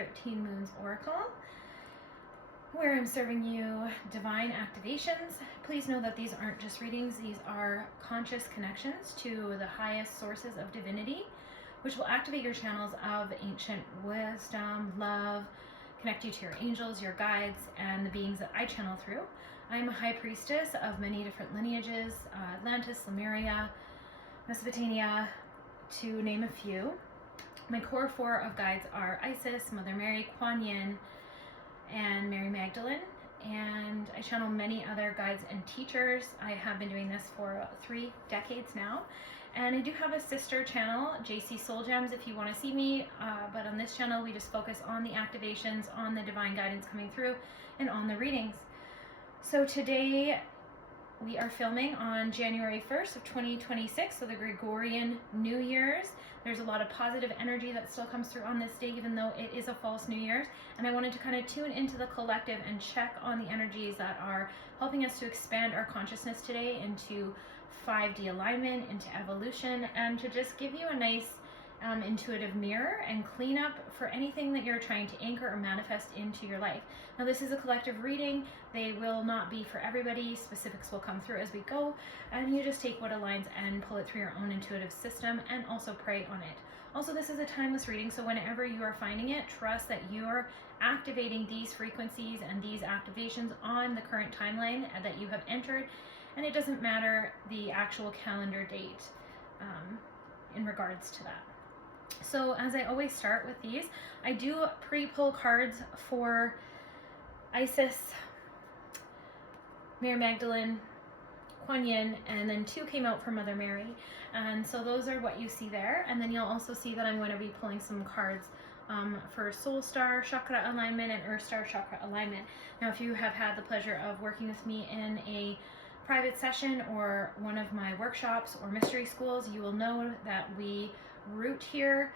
13 Moons Oracle, where I'm serving you divine activations. Please know that these aren't just readings, these are conscious connections to the highest sources of divinity, which will activate your channels of ancient wisdom, love, connect you to your angels, your guides, and the beings that I channel through. I'm a high priestess of many different lineages, Atlantis, Lemuria, Mesopotamia, to name a few. My core 4 of guides are Isis, Mother Mary, Kuan Yin, and Mary Magdalene. And I channel many other guides and teachers. I have been doing this for 3 decades now. And I do have a sister channel, JC Soul Gems, if you want to see me. But on this channel, we just focus on the activations, on the divine guidance coming through, and on the readings. So today we are filming on January 1st of 2026, so the Gregorian New Year's. There's a lot of positive energy that still comes through on this day, even though it is a false New Year's. And I wanted to kind of tune into the collective and check on the energies that are helping us to expand our consciousness today into 5D alignment, into evolution, and to just give you a nice intuitive mirror and clean up for anything that you're trying to anchor or manifest into your life. Now, this is a collective reading. They will not be for everybody. Specifics will come through as we go, and you just take what aligns and pull it through your own intuitive system, and also pray on it. Also, this is a timeless reading, so whenever you are finding it, trust that you're activating these frequencies and these activations on the current timeline that you have entered, and it doesn't matter the actual calendar date in regards to that. So as I always start with these, I do pre-pull cards for Isis, Mary Magdalene, Kuan Yin, and then 2 came out for Mother Mary. And so those are what you see there. And then you'll also see that I'm going to be pulling some cards for Soul Star Chakra alignment and Earth Star Chakra alignment. Now, if you have had the pleasure of working with me in a private session or one of my workshops or mystery schools, you will know that we root here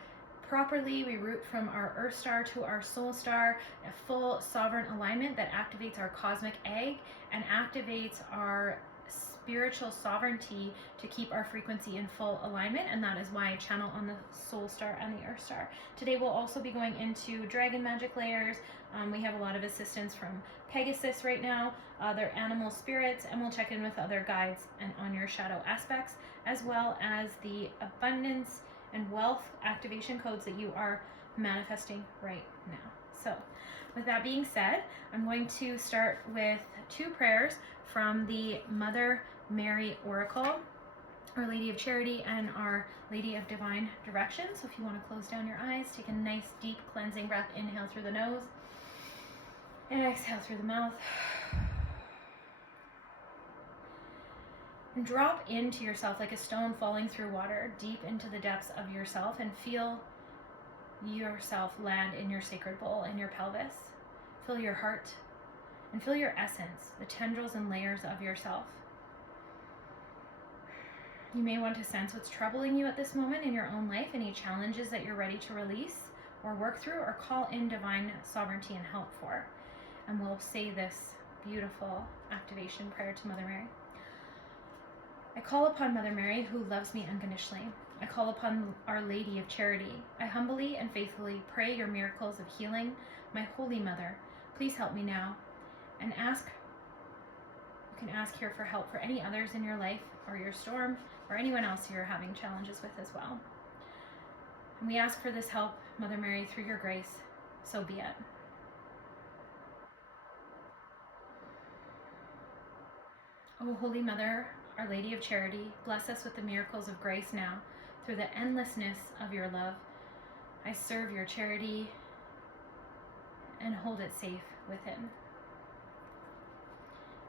properly. We root from our Earth Star to our Soul Star, a full sovereign alignment that activates our cosmic egg and activates our spiritual sovereignty to keep our frequency in full alignment. And that is why I channel on the Soul Star and the Earth Star. Today we'll also be going into dragon magic layers. We have a lot of assistance from Pegasus right now, other animal spirits, and we'll check in with other guides and on your shadow aspects, as well as the abundance and wealth activation codes that you are manifesting right now. So with that being said, I'm going to start with 2 prayers from the Mother Mary Oracle, Our Lady of Charity, and Our Lady of Divine Direction. So if you want to close down your eyes, take a nice deep cleansing breath. Inhale through the nose and exhale through the mouth. And drop into yourself like a stone falling through water, deep into the depths of yourself, and feel yourself land in your sacred bowl, in your pelvis. Feel your heart and feel your essence, the tendrils and layers of yourself. You may want to sense what's troubling you at this moment in your own life, any challenges that you're ready to release or work through or call in divine sovereignty and help for. And we'll say this beautiful activation prayer to Mother Mary. I call upon Mother Mary, who loves me unconditionally. I call upon Our Lady of Charity. I humbly and faithfully pray your miracles of healing. My Holy Mother, please help me now. And you can ask here for help for any others in your life or your storm or anyone else you're having challenges with as well. And we ask for this help, Mother Mary, through your grace. So be it. O Holy Mother, Our Lady of Charity, bless us with the miracles of grace now, through the endlessness of your love. I serve your charity and hold it safe within.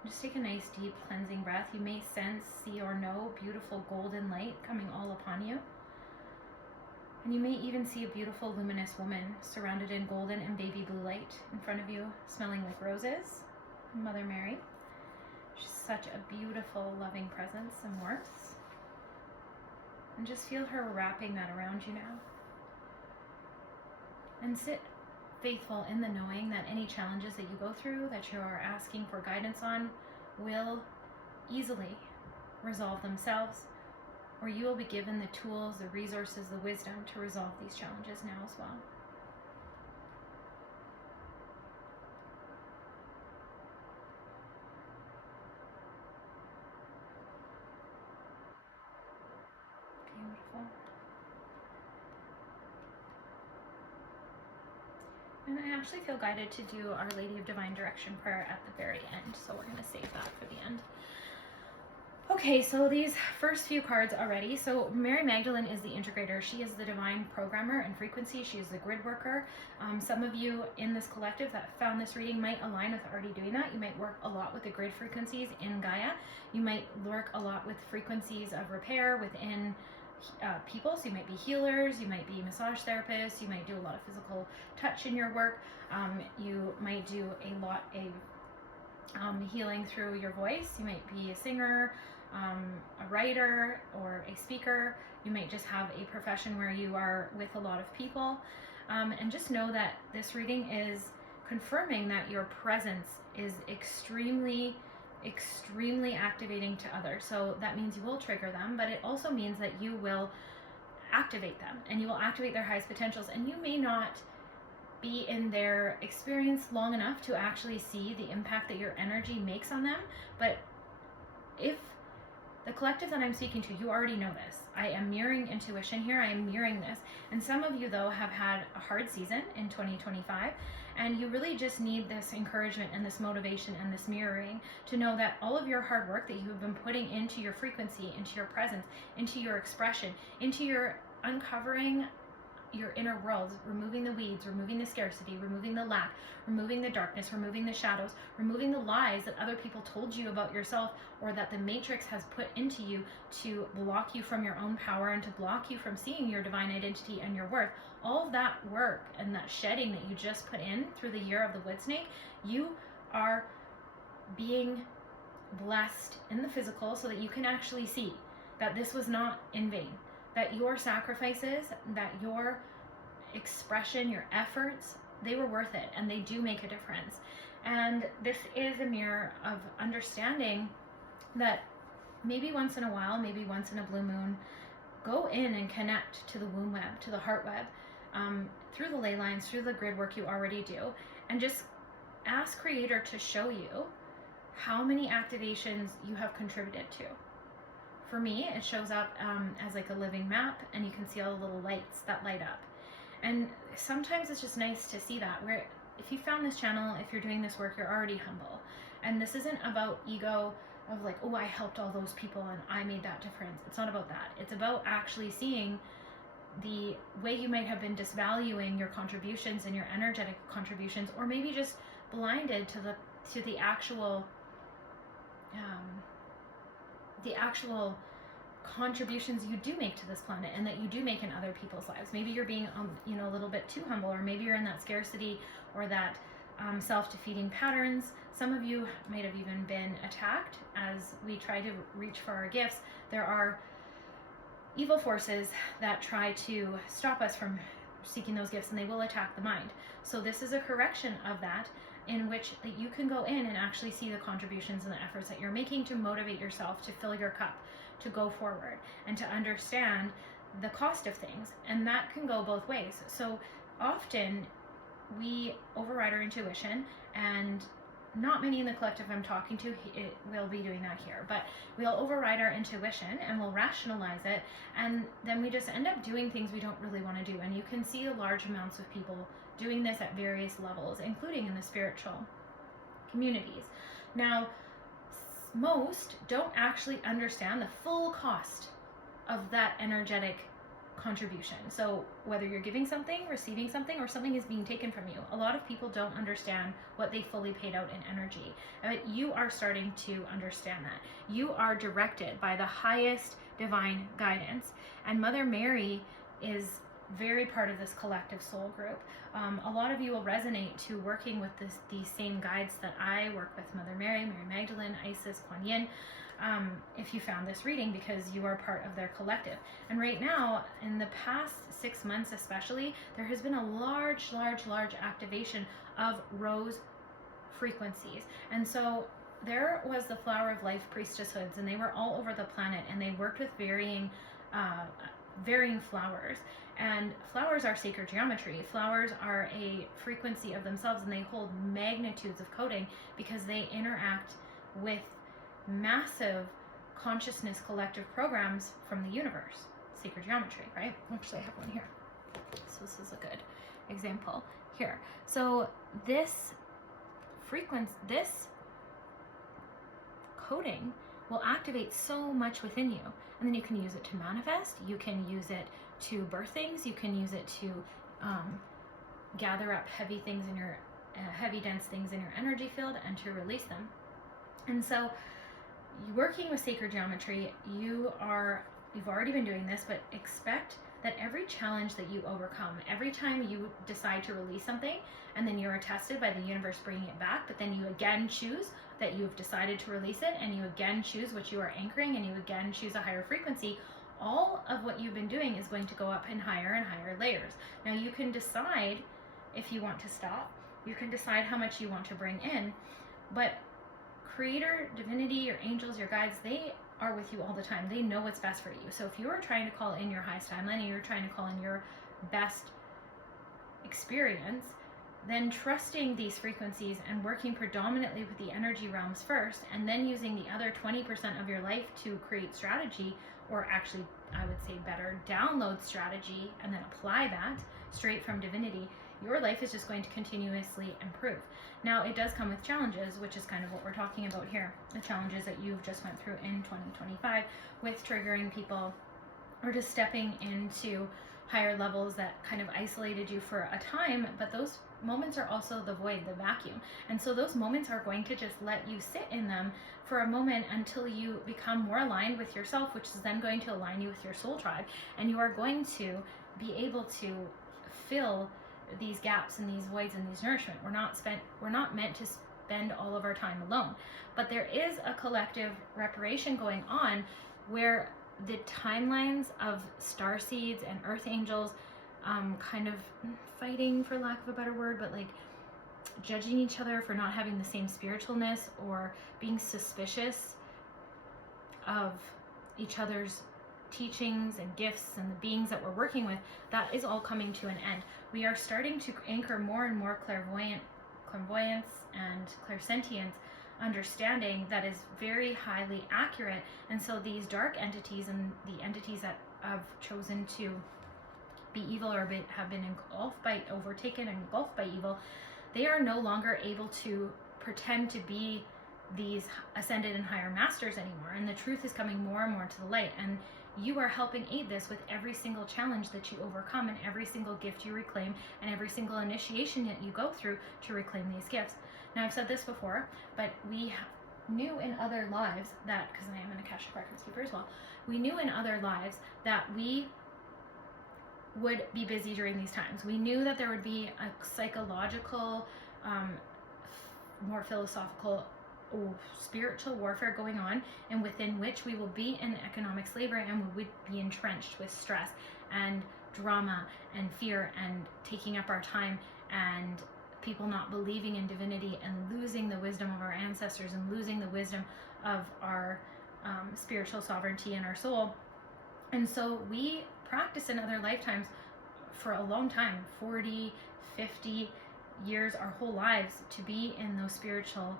Just take a nice deep cleansing breath. You may sense, see, or know beautiful golden light coming all upon you. And you may even see a beautiful luminous woman surrounded in golden and baby blue light in front of you, smelling like roses. Mother Mary. She's such a beautiful, loving presence and warmth. And just feel her wrapping that around you now. And sit faithful in the knowing that any challenges that you go through, that you are asking for guidance on, will easily resolve themselves, or you will be given the tools, the resources, the wisdom to resolve these challenges now as well. And I actually feel guided to do Our Lady of Divine Direction prayer at the very end, so we're going to save that for the end. Okay, so these first few cards already. So Mary Magdalene is the integrator. She is the divine programmer and frequency. She is the grid worker. Some of you in this collective that found this reading might align with already doing that. You might work a lot with the grid frequencies in Gaia. You might work a lot with frequencies of repair within people. So you might be healers, you might be massage therapists, you might do a lot of physical touch in your work. You might do a lot of healing through your voice. You might be a singer, a writer, or a speaker. You might just have a profession where you are with a lot of people. And just know that this reading is confirming that your presence is extremely activating to others. So that means you will trigger them, but it also means that you will activate them and you will activate their highest potentials. And you may not be in their experience long enough to actually see the impact that your energy makes on them. But if the collective that I'm speaking to, you already know this. I am mirroring intuition here. I am mirroring this. And some of you, though, have had a hard season in 2025. And you really just need this encouragement and this motivation and this mirroring to know that all of your hard work that you have been putting into your frequency, into your presence, into your expression, into your uncovering your inner world, removing the weeds, removing the scarcity, removing the lack, removing the darkness, removing the shadows, removing the lies that other people told you about yourself or that the matrix has put into you to block you from your own power and to block you from seeing your divine identity and your worth. All of that work and that shedding that you just put in through the year of the wood snake, you are being blessed in the physical so that you can actually see that this was not in vain. That your sacrifices, that your expression, your efforts, they were worth it and they do make a difference. And this is a mirror of understanding that maybe once in a while, maybe once in a blue moon, go in and connect to the womb web, to the heart web, through the ley lines, through the grid work you already do, and just ask Creator to show you how many activations you have contributed to. For me, it shows up as like a living map, and you can see all the little lights that light up. And sometimes it's just nice to see that, where if you found this channel, if you're doing this work, you're already humble. And this isn't about ego of like, oh, I helped all those people and I made that difference. It's not about that. It's about actually seeing the way you might have been disvaluing your contributions and your energetic contributions, or maybe just blinded to the actual contributions you do make to this planet and that you do make in other people's lives. Maybe you're being a little bit too humble, or maybe you're in that scarcity or that self-defeating patterns. Some of you might have even been attacked as we try to reach for our gifts. There are evil forces that try to stop us from seeking those gifts, and they will attack the mind. So this is a correction of that, in which you can go in and actually see the contributions and the efforts that you're making to motivate yourself, to fill your cup, to go forward, and to understand the cost of things. And that can go both ways. So often we override our intuition, and not many in the collective I'm talking to will be doing that here, but we'll override our intuition and we'll rationalize it, and then we just end up doing things we don't really want to do. And you can see large amounts of people doing this at various levels, including in the spiritual communities. Now, most don't actually understand the full cost of that energetic contribution. So whether you're giving something, receiving something, or something is being taken from you, a lot of people don't understand what they fully paid out in energy. But you are starting to understand that. You are directed by the highest divine guidance, and Mother Mary is very part of this collective soul group. A lot of you will resonate to working with these same guides that I work with, Mother Mary, Mary Magdalene, Isis, Kuan Yin, if you found this reading, because you are part of their collective. And right now, in the past 6 months especially, there has been a large activation of rose frequencies. And so there was the Flower of Life priestesshoods, and they were all over the planet, and they worked with varying flowers. And flowers are sacred geometry. Flowers are a frequency of themselves, and they hold magnitudes of coding because they interact with massive consciousness collective programs from the universe. Sacred geometry, right? Actually, I have one here. So this is a good example. here. So this this coding will activate so much within you, and then you can use it to manifest, you can use it to birth things, you can use it to gather up heavy things in your heavy dense things in your energy field and to release them. And so working with sacred geometry, you've already been doing this, but expect that every challenge that you overcome, every time you decide to release something and then you're tested by the universe bringing it back, but then you again choose that you've decided to release it, and you again choose what you are anchoring, and you again choose a higher frequency, all of what you've been doing is going to go up in higher and higher layers. Now you can decide if you want to stop, you can decide how much you want to bring in, but Creator, divinity, your angels, your guides, they are with you all the time. They know what's best for you. So if you are trying to call in your highest timeline and you're trying to call in your best experience, then trusting these frequencies and working predominantly with the energy realms first, and then using the other 20% of your life to create strategy, or actually, I would say better, download strategy and then apply that straight from divinity, your life is just going to continuously improve. Now, it does come with challenges, which is kind of what we're talking about here. The challenges that you've just went through in 2025 with triggering people or just stepping into higher levels that kind of isolated you for a time, but those moments are also the void, the vacuum. And so those moments are going to just let you sit in them for a moment until you become more aligned with yourself, which is then going to align you with your soul tribe. And you are going to be able to fill these gaps and these voids and these nourishment. We're not meant to spend all of our time alone. But there is a collective reparation going on where the timelines of starseeds and earth angels kind of fighting, for lack of a better word, but like judging each other for not having the same spiritualness or being suspicious of each other's teachings and gifts and the beings that we're working with, that is all coming to an end. We are starting to anchor more and more clairvoyance and clairsentience understanding that is very highly accurate. And so these dark entities and the entities that have chosen to be evil or have been overtaken and engulfed by evil, they are no longer able to pretend to be these ascended and higher masters anymore. And the truth is coming more and more to the light. And you are helping aid this with every single challenge that you overcome and every single gift you reclaim and every single initiation that you go through to reclaim these gifts. Now, I've said this before, but we knew in other lives that, because I am an Akashic Records keeper as well, we knew in other lives that we would be busy during these times. We knew that there would be a psychological, more philosophical, spiritual warfare going on, and within which we will be in economic slavery, and we would be entrenched with stress and drama and fear and taking up our time and people not believing in divinity and losing the wisdom of our ancestors and losing the wisdom of our spiritual sovereignty and our soul. And so we practice in other lifetimes for a long time, 40, 50 years, our whole lives, to be in those spiritual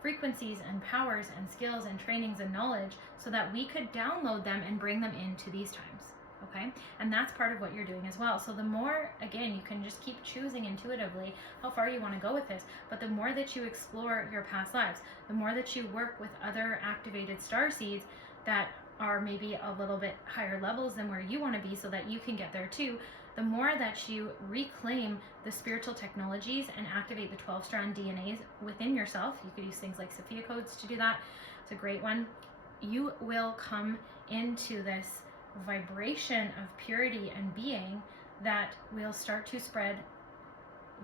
frequencies and powers and skills and trainings and knowledge so that we could download them and bring them into these times. Okay? And that's part of what you're doing as well. So the more, again, you can just keep choosing intuitively how far you want to go with this, but the more that you explore your past lives, the more that you work with other activated starseeds that are maybe a little bit higher levels than where you want to be so that you can get there too, the more that you reclaim the spiritual technologies and activate the 12-strand DNAs within yourself. You could use things like Sophia codes to do that. It's a great one. You will come into this vibration of purity and being that will start to spread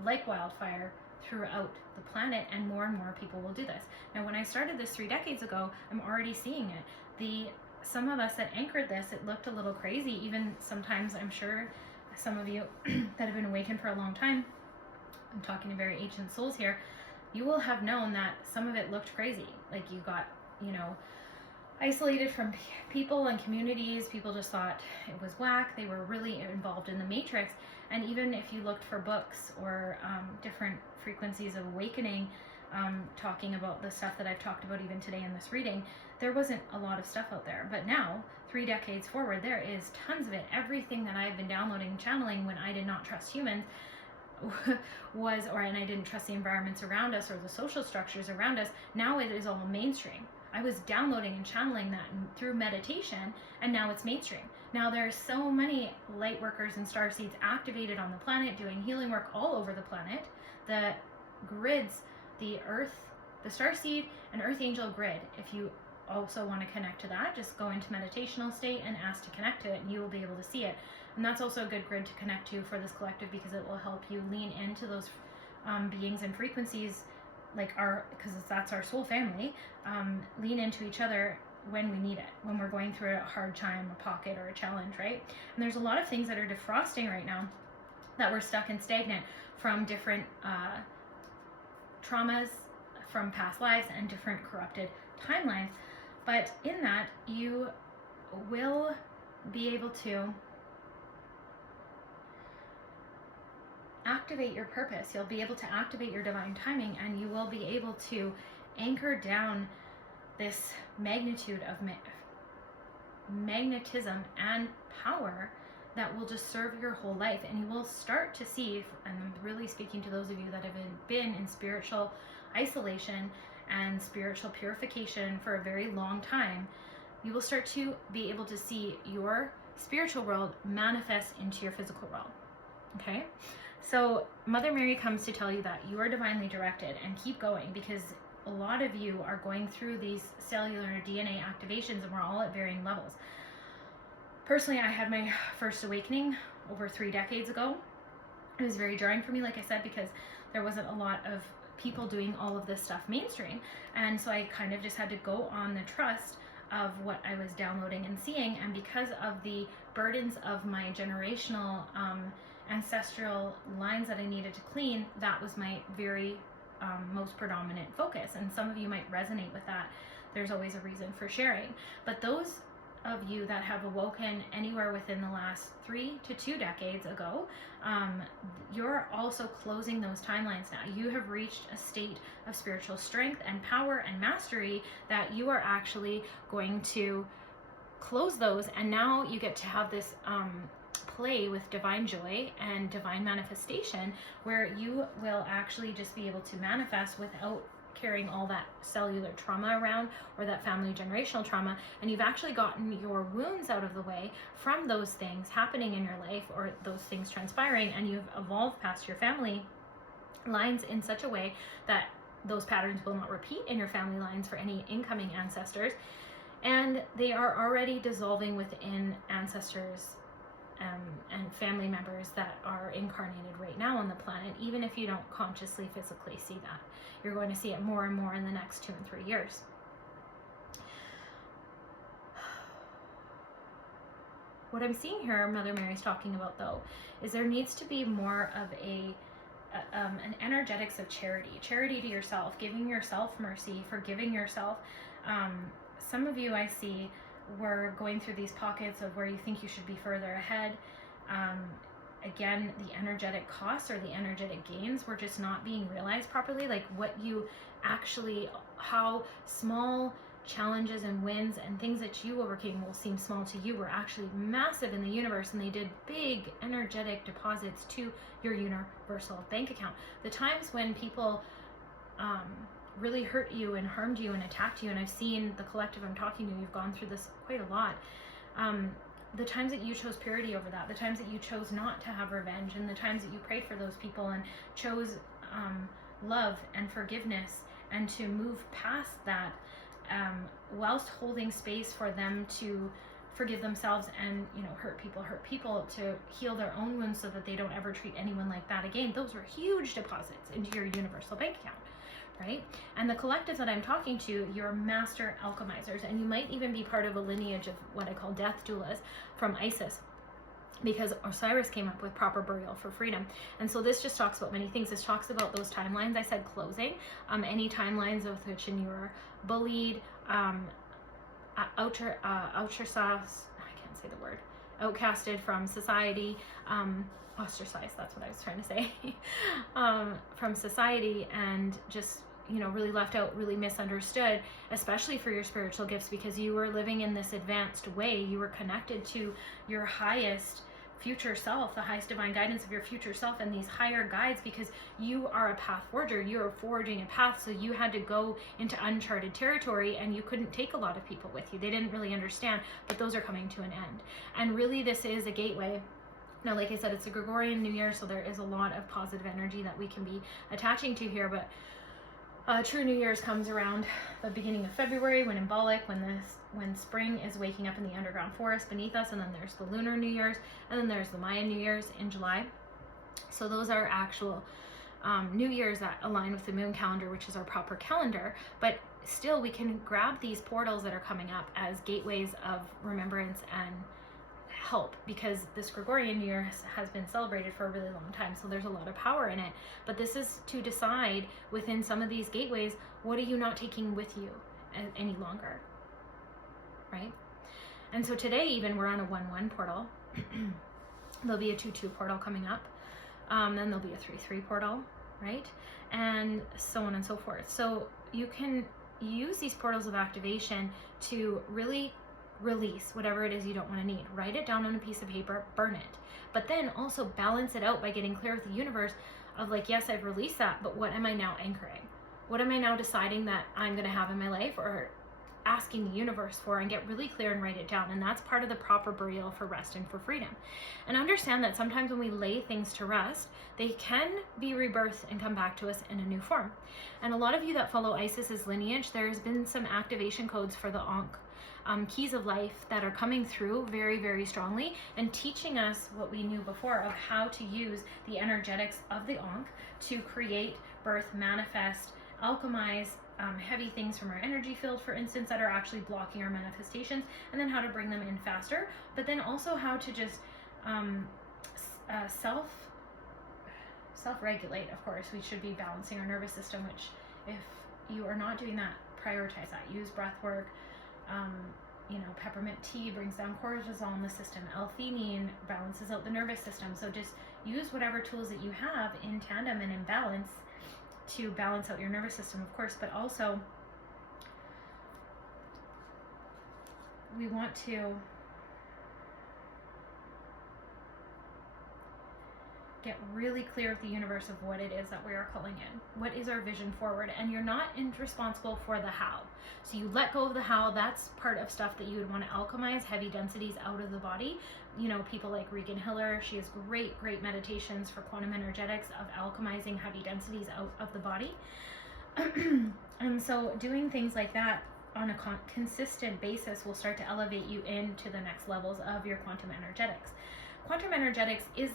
like wildfire throughout the planet, and more people will do this. Now, when I started this 3 decades ago, I'm already seeing it. Some of us that anchored this, it looked a little crazy. Even sometimes, I'm sure some of you that have been awakened for a long time, I'm talking to very ancient souls here, you will have known that some of it looked crazy. Like you got, isolated from people and communities. People just thought it was whack. They were really involved in the matrix. And even if you looked for books or different frequencies of awakening, talking about the stuff that I've talked about even today in this reading, there wasn't a lot of stuff out there. But now, 3 decades forward, there is tons of it. Everything that I've been downloading and channeling when I did not trust humans and I didn't trust the environments around us or the social structures around us. Now it is all mainstream. I was downloading and channeling that through meditation, and now it's mainstream. Now there's so many light workers and starseeds activated on the planet doing healing work all over the planet. The grids, the earth, the starseed and earth angel grid, if you also want to connect to that, just go into meditational state and ask to connect to it, and you will be able to see it. And that's also a good grid to connect to for this collective, because it will help you lean into those beings and frequencies, because that's our soul family, lean into each other when we need it, when we're going through a hard time, a pocket, or a challenge, right? And there's a lot of things that are defrosting right now that we're stuck and stagnant from different traumas from past lives and different corrupted timelines. But in that, you will be able to activate your purpose. You'll be able to activate your divine timing, and you will be able to anchor down this magnitude of magnetism and power that will just serve your whole life. And you will start to see, and I'm really speaking to those of you that have been in spiritual isolation and spiritual purification for a very long time, you will start to be able to see your spiritual world manifest into your physical world. Okay? So Mother Mary comes to tell you that you are divinely directed, and keep going, because a lot of you are going through these cellular DNA activations, and we're all at varying levels. Personally, I had my first awakening over 3 decades ago. It was very jarring for me, like I said, because there wasn't a lot of people doing all of this stuff mainstream. And so I kind of just had to go on the trust of what I was downloading and seeing. And because of the burdens of my generational ancestral lines that I needed to clean, that was my very most predominant focus. And some of you might resonate with that. There's always a reason for sharing. But those of you that have awoken anywhere within the last 3 to 2 decades ago, you're also closing those timelines now. You have reached a state of spiritual strength and power and mastery that you are actually going to close those, and now you get to have this play with divine joy and divine manifestation, where you will actually just be able to manifest without carrying all that cellular trauma around, or that family generational trauma. And you've actually gotten your wounds out of the way from those things happening in your life, or those things transpiring, and you've evolved past your family lines in such a way that those patterns will not repeat in your family lines for any incoming ancestors. And they are already dissolving within ancestors and family members that are incarnated right now on the planet, even if you don't consciously physically see that. You're going to see it more and more in the next 2 and 3 years. What I'm seeing here, Mother Mary's talking about, though, is there needs to be more of an energetics of charity to yourself, giving yourself mercy, forgiving yourself. Some of you I see were going through these pockets of where you think you should be further ahead. Again, the energetic costs or the energetic gains were just not being realized properly. Like what you actually, how small challenges and wins and things that you overcame will seem small to you were actually massive in the universe, and they did big energetic deposits to your universal bank account. The times when people really hurt you and harmed you and attacked you, and I've seen the collective I'm talking to, you've gone through this quite a lot. The times that you chose purity over that, the times that you chose not to have revenge, and the times that you prayed for those people and chose love and forgiveness, and to move past that, whilst holding space for them to forgive themselves and, hurt people to heal their own wounds so that they don't ever treat anyone like that again. Those were huge deposits into your universal bank account. Right? And the collective that I'm talking to, you're master alchemizers, and you might even be part of a lineage of what I call death doulas from Isis, because Osiris came up with proper burial for freedom. And so this just talks about many things. This talks about those timelines I said closing, any timelines of which you were bullied, ostracized, I can't say the word, outcasted from society, ostracized, that's what I was trying to say, from society, and just, really left out, really misunderstood, especially for your spiritual gifts, because you were living in this advanced way. You were connected to your highest future self, the highest divine guidance of your future self, and these higher guides, because you are a path forger. You're forging a path, so you had to go into uncharted territory, and you couldn't take a lot of people with you. They didn't really understand, but those are coming to an end. And really, this is a gateway. Now, like I said, it's a Gregorian New Year, so there is a lot of positive energy that we can be attaching to here, but true New Year's comes around the beginning of February, when when spring is waking up in the underground forest beneath us, and then there's the lunar New Year's, and then there's the Mayan New Year's in July. So those are actual New Year's that align with the moon calendar, which is our proper calendar. But still, we can grab these portals that are coming up as gateways of remembrance and help, because this Gregorian New Year has been celebrated for a really long time, so there's a lot of power in it. But this is to decide within some of these gateways, what are you not taking with you any longer, right? And so today, even, we're on a 1-1 portal. There'll be a 2-2 portal coming up, then there'll be a 3-3 portal, right? And so on and so forth. So you can use these portals of activation to really release whatever it is you don't want to need. Write it down on a piece of paper, burn it. But then also balance it out by getting clear with the universe of, like, yes, I've released that, but what am I now anchoring? What am I now deciding that I'm going to have in my life, or asking the universe for? And get really clear and write it down. And that's part of the proper burial for rest and for freedom. And understand that sometimes when we lay things to rest, they can be rebirthed and come back to us in a new form. And a lot of you that follow Isis's lineage, there's been some activation codes for the Ankh. Keys of life that are coming through very, very strongly, and teaching us what we knew before of how to use the energetics of the Ankh to create, birth, manifest, alchemize heavy things from our energy field, for instance, that are actually blocking our manifestations, and then how to bring them in faster, but then also how to just self-regulate. Of course, we should be balancing our nervous system, which, if you are not doing that, prioritize that. Use breath work. Peppermint tea brings down cortisol in the system. L-theanine balances out the nervous system. So just use whatever tools that you have in tandem and in balance to balance out your nervous system, of course. But also, we want to get really clear with the universe of what it is that we are calling in. What is our vision forward? And you're not responsible for the how. So you let go of the how. That's part of stuff that you would want to alchemize, heavy densities out of the body. People like Regan Hiller, she has great meditations for quantum energetics of alchemizing heavy densities out of the body. And so doing things like that on a consistent basis will start to elevate you into the next levels of your quantum energetics. Quantum energetics is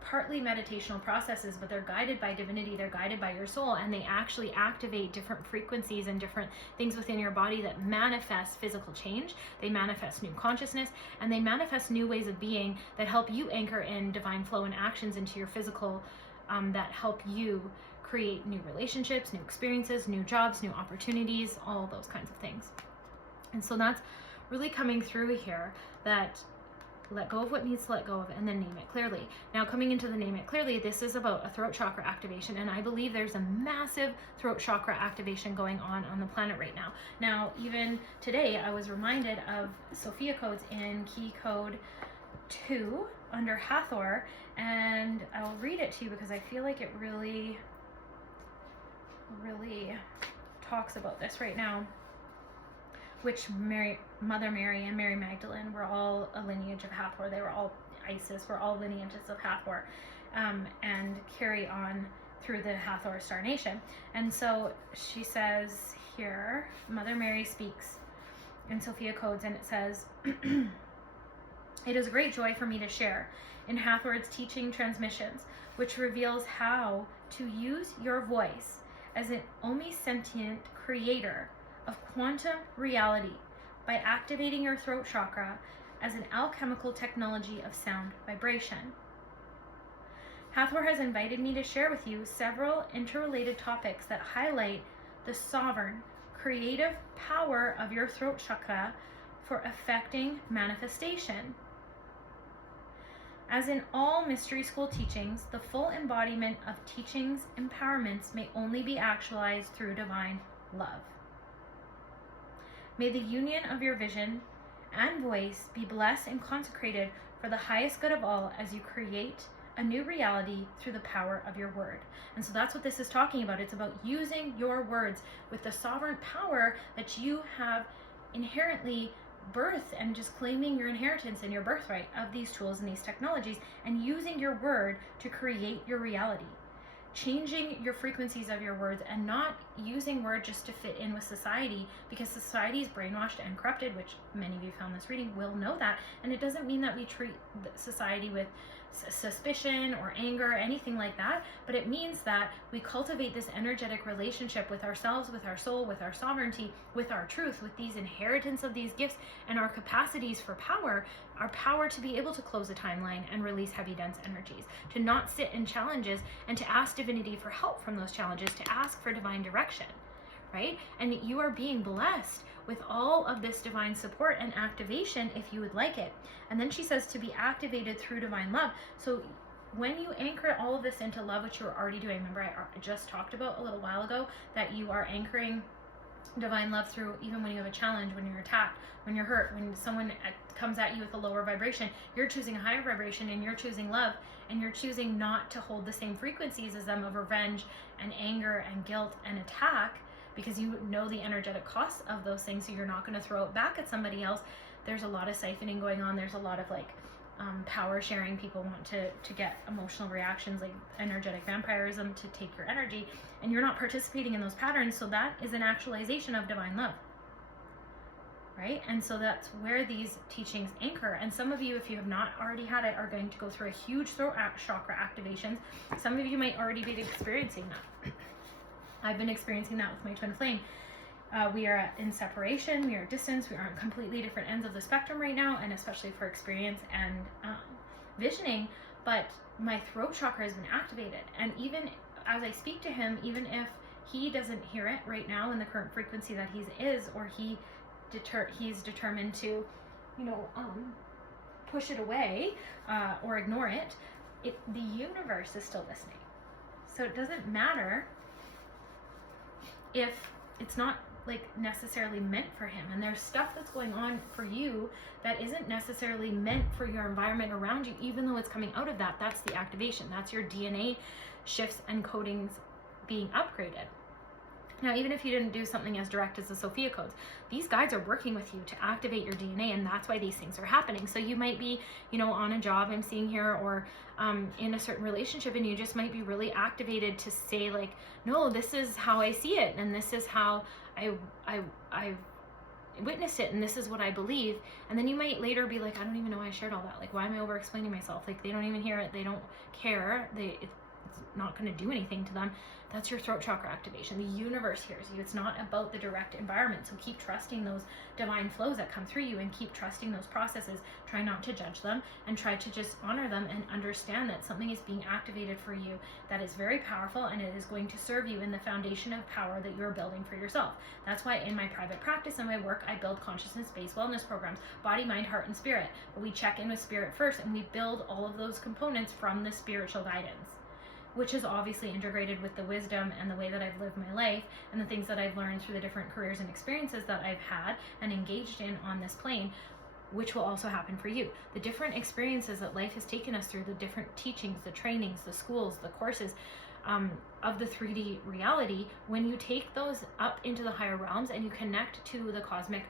partly meditational processes, but they're guided by divinity, they're guided by your soul, and they actually activate different frequencies and different things within your body that manifest physical change. They manifest new consciousness, and they manifest new ways of being that help you anchor in divine flow and actions into your physical, that help you create new relationships, new experiences, new jobs, new opportunities, all those kinds of things. And so that's really coming through here, that let go of what needs to let go of, and then name it clearly. Now, coming into the name it clearly, this is about a throat chakra activation, and I believe there's a massive throat chakra activation going on the planet right now. Now, even today, I was reminded of Sophia codes in key code 2 under Hathor, and I'll read it to you because I feel like it really talks about this right now. Which Mother Mary and Mary Magdalene were all a lineage of Hathor. They were all Isis, were all lineages of Hathor, and carry on through the Hathor star nation. And so she says here, Mother Mary speaks in Sophia codes, and it says, "It is a great joy for me to share in Hathor's teaching transmissions, which reveals how to use your voice as an omniscient creator of quantum reality by activating your throat chakra as an alchemical technology of sound vibration. Hathor has invited me to share with you several interrelated topics that highlight the sovereign, creative power of your throat chakra for affecting manifestation. As in all mystery school teachings, the full embodiment of teachings' empowerments may only be actualized through divine love. May the union of your vision and voice be blessed and consecrated for the highest good of all as you create a new reality through the power of your word. And so that's what this is talking about. It's about using your words with the sovereign power that you have inherently birthed, and just claiming your inheritance and your birthright of these tools and these technologies, and using your word to create your reality. Changing your frequencies of your words, and not using words just to fit in with society, because society is brainwashed and corrupted, which many of you found this reading will know that. And it doesn't mean that we treat society with suspicion or anger or anything like that, but it means that we cultivate this energetic relationship with ourselves, with our soul, with our sovereignty, with our truth, with these inheritance of these gifts and our capacities for power, our power to be able to close a timeline and release heavy, dense energies, to not sit in challenges and to ask divinity for help from those challenges, to ask for divine direction, right? And you are being blessed with all of this divine support and activation if you would like it. And then she says to be activated through divine love. So when you anchor all of this into love, which you're already doing, remember I just talked about a little while ago that you are anchoring divine love through, even when you have a challenge, when you're attacked, when you're hurt, when someone comes at you with a lower vibration, you're choosing a higher vibration, and you're choosing love, and you're choosing not to hold the same frequencies as them of revenge and anger and guilt and attack, because you know the energetic costs of those things, so you're not going to throw it back at somebody else. There's a lot of siphoning going on. There's a lot of power sharing. People want to get emotional reactions, like energetic vampirism, to take your energy, and you're not participating in those patterns. So that is an actualization of divine love, right? And so that's where these teachings anchor. And some of you, if you have not already had it, are going to go through a huge throat chakra activations. Some of you might already be experiencing that. I've been experiencing that with my twin flame. We are in separation, we are distance, we are on completely different ends of the spectrum right now, and especially for experience and visioning, but my throat chakra has been activated. And even as I speak to him, even if he doesn't hear it right now in the current frequency that he is, or he's determined to, push it away or ignore it, the universe is still listening. So it doesn't matter if it's not necessarily meant for him, and there's stuff that's going on for you that isn't necessarily meant for your environment around you, even though it's coming out of that. That's the activation. That's your DNA shifts and codings being upgraded. Now, even if you didn't do something as direct as the Sophia codes, these guides are working with you to activate your DNA, and that's why these things are happening. So you might be, on a job I'm seeing here, or in a certain relationship, and you just might be really activated to say no, this is how I see it, and this is how I've witnessed it, and this is what I believe. And then you might later be like, I don't even know why I shared all that. Why am I over explaining myself? They don't even hear it. They don't care. It's not going to do anything to them. That's your throat chakra activation. The universe hears you. It's not about the direct environment. So keep trusting those divine flows that come through you, and keep trusting those processes. Try not to judge them, and try to just honor them, and understand that something is being activated for you that is very powerful, and it is going to serve you in the foundation of power that you're building for yourself. That's why in my private practice and my work, I build consciousness-based wellness programs, body, mind, heart, and spirit. But we check in with spirit first, and we build all of those components from the spiritual guidance, which is obviously integrated with the wisdom and the way that I've lived my life, and the things that I've learned through the different careers and experiences that I've had and engaged in on this plane, which will also happen for you. The different experiences that life has taken us through, the different teachings, the trainings, the schools, the courses of the 3D reality, when you take those up into the higher realms and you connect to the cosmic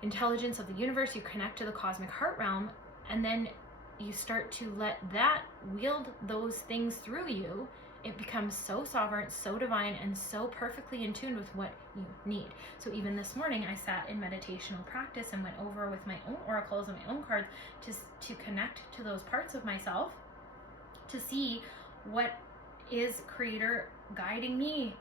intelligence of the universe, you connect to the cosmic heart realm, and then you start to let that wield those things through you, it becomes so sovereign, so divine, and so perfectly in tune with what you need. So even this morning, I sat in meditational practice and went over with my own oracles and my own cards to connect to those parts of myself, to see what is Creator guiding me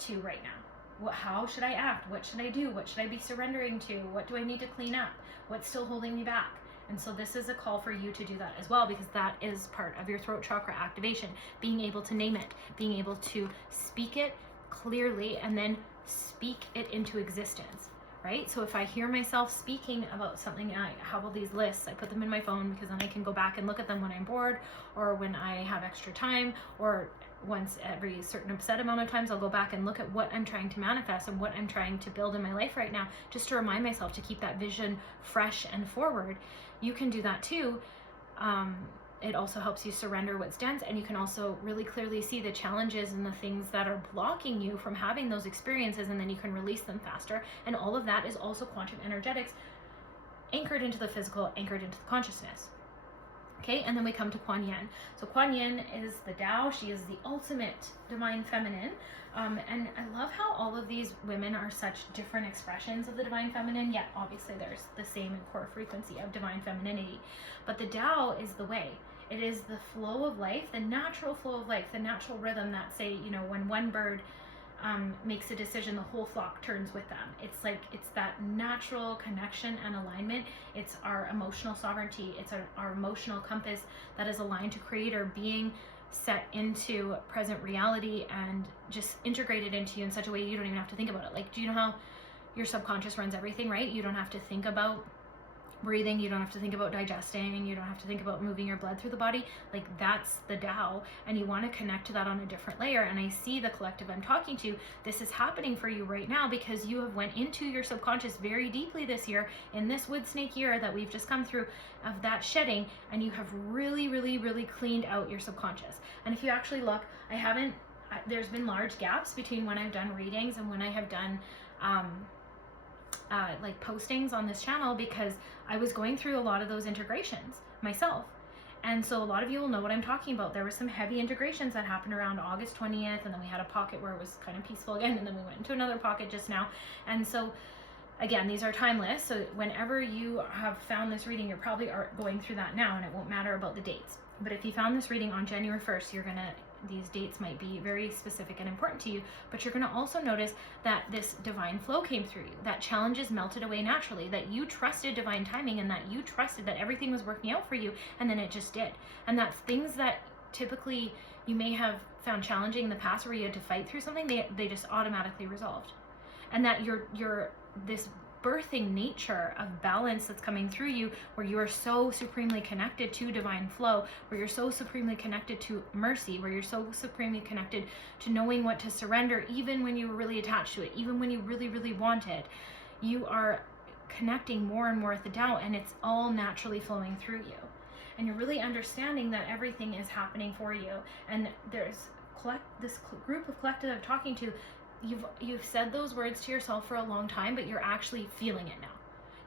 to right now. How should I act? What should I do? What should I be surrendering to? What do I need to clean up? What's still holding me back? And so this is a call for you to do that as well, because that is part of your throat chakra activation, being able to name it, being able to speak it clearly, and then speak it into existence, right? So if I hear myself speaking about something, I have all these lists, I put them in my phone, because then I can go back and look at them when I'm bored, or when I have extra time, or once every certain set amount of times, I'll go back and look at what I'm trying to manifest and what I'm trying to build in my life right now, just to remind myself to keep that vision fresh and forward. You can do that too. It also helps you surrender what's dense, and you can also really clearly see the challenges and the things that are blocking you from having those experiences, and then you can release them faster. And all of that is also quantum energetics, anchored into the physical, anchored into the consciousness. Okay, and then we come to Kuan Yin. So Kuan Yin is the Tao. She is the ultimate divine feminine. And I love how all of these women are such different expressions of the divine feminine, yet obviously there's the same core frequency of divine femininity. But the Tao is the way. It is the flow of life, the natural flow of life, the natural rhythm that, say, you know, when one bird makes a decision, the whole flock turns with them. It's like, it's that natural connection and alignment. It's our emotional sovereignty. It's our emotional compass that is aligned to create our being, set into present reality, and just integrated into you in such a way you don't even have to think about it. Like, do you know how your subconscious runs everything, right? You don't have to think about breathing, you don't have to think about digesting, you don't have to think about moving your blood through the body. Like, that's the Tao, and you want to connect to that on a different layer. And I see the collective I'm talking to, this is happening for you right now because you have went into your subconscious very deeply this year, in this wood snake year that we've just come through, of that shedding, and you have really, really, really cleaned out your subconscious. And if you actually look, there's been large gaps between when I've done readings and when I have done like postings on this channel, because I was going through a lot of those integrations myself. And so a lot of you will know what I'm talking about. There were some heavy integrations that happened around August 20th, and then we had a pocket where it was kind of peaceful again, and then we went into another pocket just now. And so again, these are timeless. So whenever you have found this reading, you're probably going through that now, and it won't matter about the dates. But if you found this reading on January 1st, these dates might be very specific and important to you, but you're going to also notice that this divine flow came through you, that challenges melted away naturally, that you trusted divine timing, and that you trusted that everything was working out for you, and then it just did. And that's things that typically you may have found challenging in the past, where you had to fight through something, they just automatically resolved. And that you're this birthing nature of balance that's coming through you, where you are so supremely connected to divine flow, where you're so supremely connected to mercy, where you're so supremely connected to knowing what to surrender, even when you were really attached to it, even when you really, really want it. You are connecting more and more with the Tao, and it's all naturally flowing through you. And you're really understanding that everything is happening for you. And there's this group of collective I'm talking to. You've said those words to yourself for a long time, but you're actually feeling it now.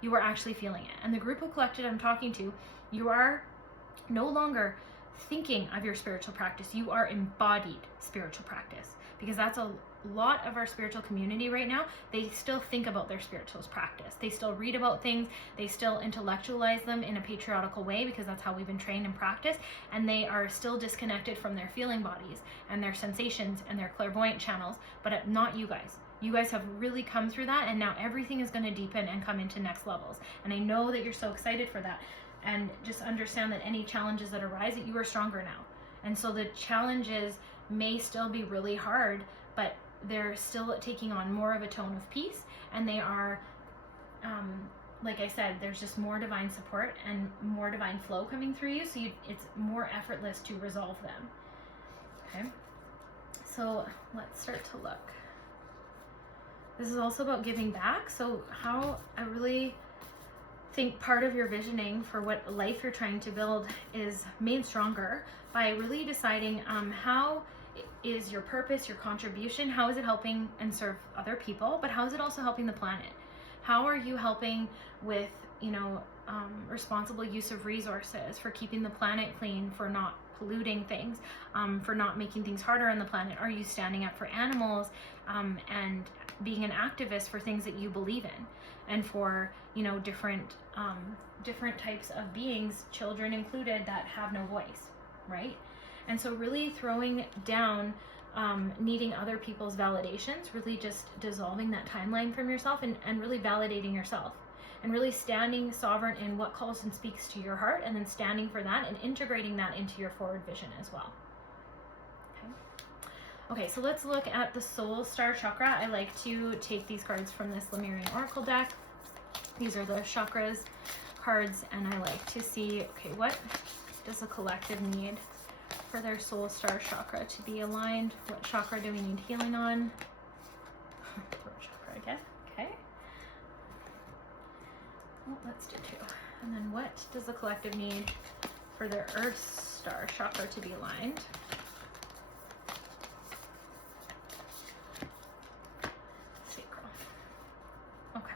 You are actually feeling it. And the group of collective I'm talking to, you are no longer thinking of your spiritual practice. You are embodied spiritual practice, because that's a lot of our spiritual community right now. They still think about their spiritual practice. They still read about things. They still intellectualize them in a patriarchal way, because that's how we've been trained and practiced. And they are still disconnected from their feeling bodies and their sensations and their clairvoyant channels, but not you guys. You guys have really come through that, and now everything is going to deepen and come into next levels. And I know that you're so excited for that. And just understand that any challenges that arise, that you are stronger now. And so the challenges may still be really hard, but they're still taking on more of a tone of peace, and they are, like I said, there's just more divine support and more divine flow coming through you, so it's more effortless to resolve them. Okay, so let's start to look. This is also about giving back. So how I really think part of your visioning for what life you're trying to build is made stronger by really deciding how is your purpose, your contribution, how is it helping and serve other people, but how is it also helping the planet? How are you helping with, responsible use of resources, for keeping the planet clean, for not polluting things, for not making things harder on the planet? Are you standing up for animals and being an activist for things that you believe in, and for different types of beings, children included, that have no voice, right? And so really throwing down needing other people's validations, really just dissolving that timeline from yourself, and really validating yourself, and really standing sovereign in what calls and speaks to your heart, and then standing for that and integrating that into your forward vision as well. Okay, so let's look at the soul star chakra. I like to take these cards from this Lemurian Oracle deck. These are the chakras cards, and I like to see, okay, what does the collective need for their soul star chakra to be aligned? What chakra do we need healing on? Throat chakra again. Okay. Well, let's do 2. And then what does the collective need for their earth star chakra to be aligned? Sacral. Okay.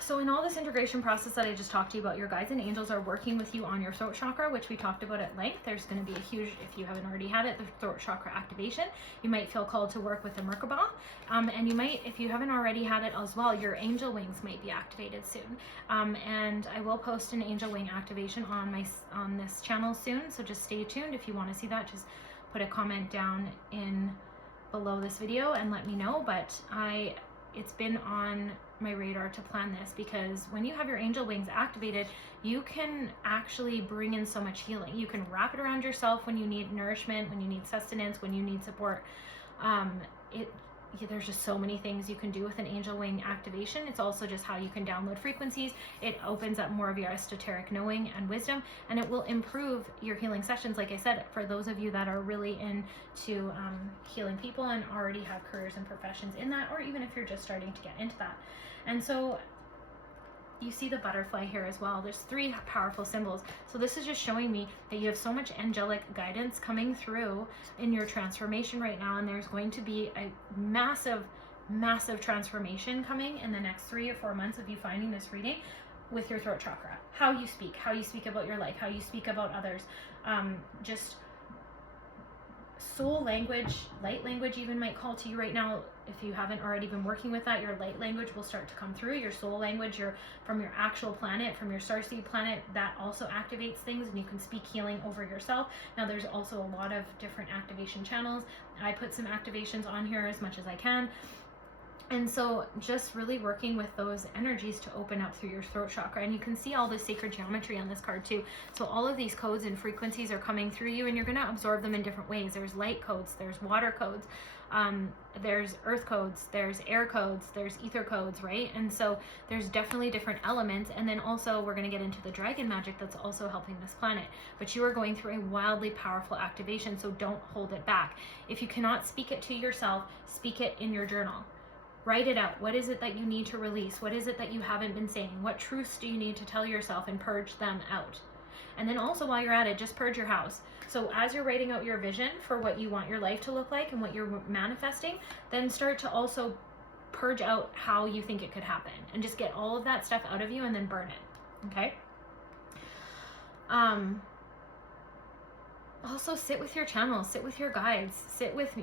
So in all this integration process that I just talked to you about, your guides and angels are working with you on your throat chakra, which we talked about at length. There's going to be a huge, if you haven't already had it, the throat chakra activation. You might feel called to work with the Merkaba. And you might, if you haven't already had it as well, your angel wings might be activated soon. And I will post an angel wing activation on this channel soon. So just stay tuned. If you want to see that, just put a comment down in below this video and let me know. But it's been on my radar to plan this, because when you have your angel wings activated, you can actually bring in so much healing. You can wrap it around yourself when you need nourishment, when you need sustenance, when you need support. There's just so many things you can do with an angel wing activation. It's also just how you can download frequencies. It opens up more of your esoteric knowing and wisdom, and it will improve your healing sessions. Like I said, for those of you that are really into healing people and already have careers and professions in that, or even if you're just starting to get into that. And so you see the butterfly here as well. There's 3 powerful symbols. So this is just showing me that you have so much angelic guidance coming through in your transformation right now. And there's going to be a massive, massive transformation coming in the next 3 or 4 months of you finding this reading with your throat chakra. How you speak about your life, how you speak about others, just soul language, light language even might call to you right now. If you haven't already been working with that, your light language will start to come through. Your soul language, from your actual planet, from your starseed planet, that also activates things, and you can speak healing over yourself. Now there's also a lot of different activation channels. I put some activations on here as much as I can. And so just really working with those energies to open up through your throat chakra. And you can see all the sacred geometry on this card too. So all of these codes and frequencies are coming through you, and you're going to absorb them in different ways. There's light codes, there's water codes, there's earth codes, there's air codes, there's ether codes, right? And so there's definitely different elements. And then also we're going to get into the dragon magic that's also helping this planet. But you are going through a wildly powerful activation, so don't hold it back. If you cannot speak it to yourself, speak it in your journal. Write it out. What is it that you need to release? What is it that you haven't been saying? What truths do you need to tell yourself, and purge them out? And then also while you're at it, just purge your house. So as you're writing out your vision for what you want your life to look like and what you're manifesting, then start to also purge out how you think it could happen, and just get all of that stuff out of you and then burn it. Okay? Also sit with your channels, sit with your guides, sit with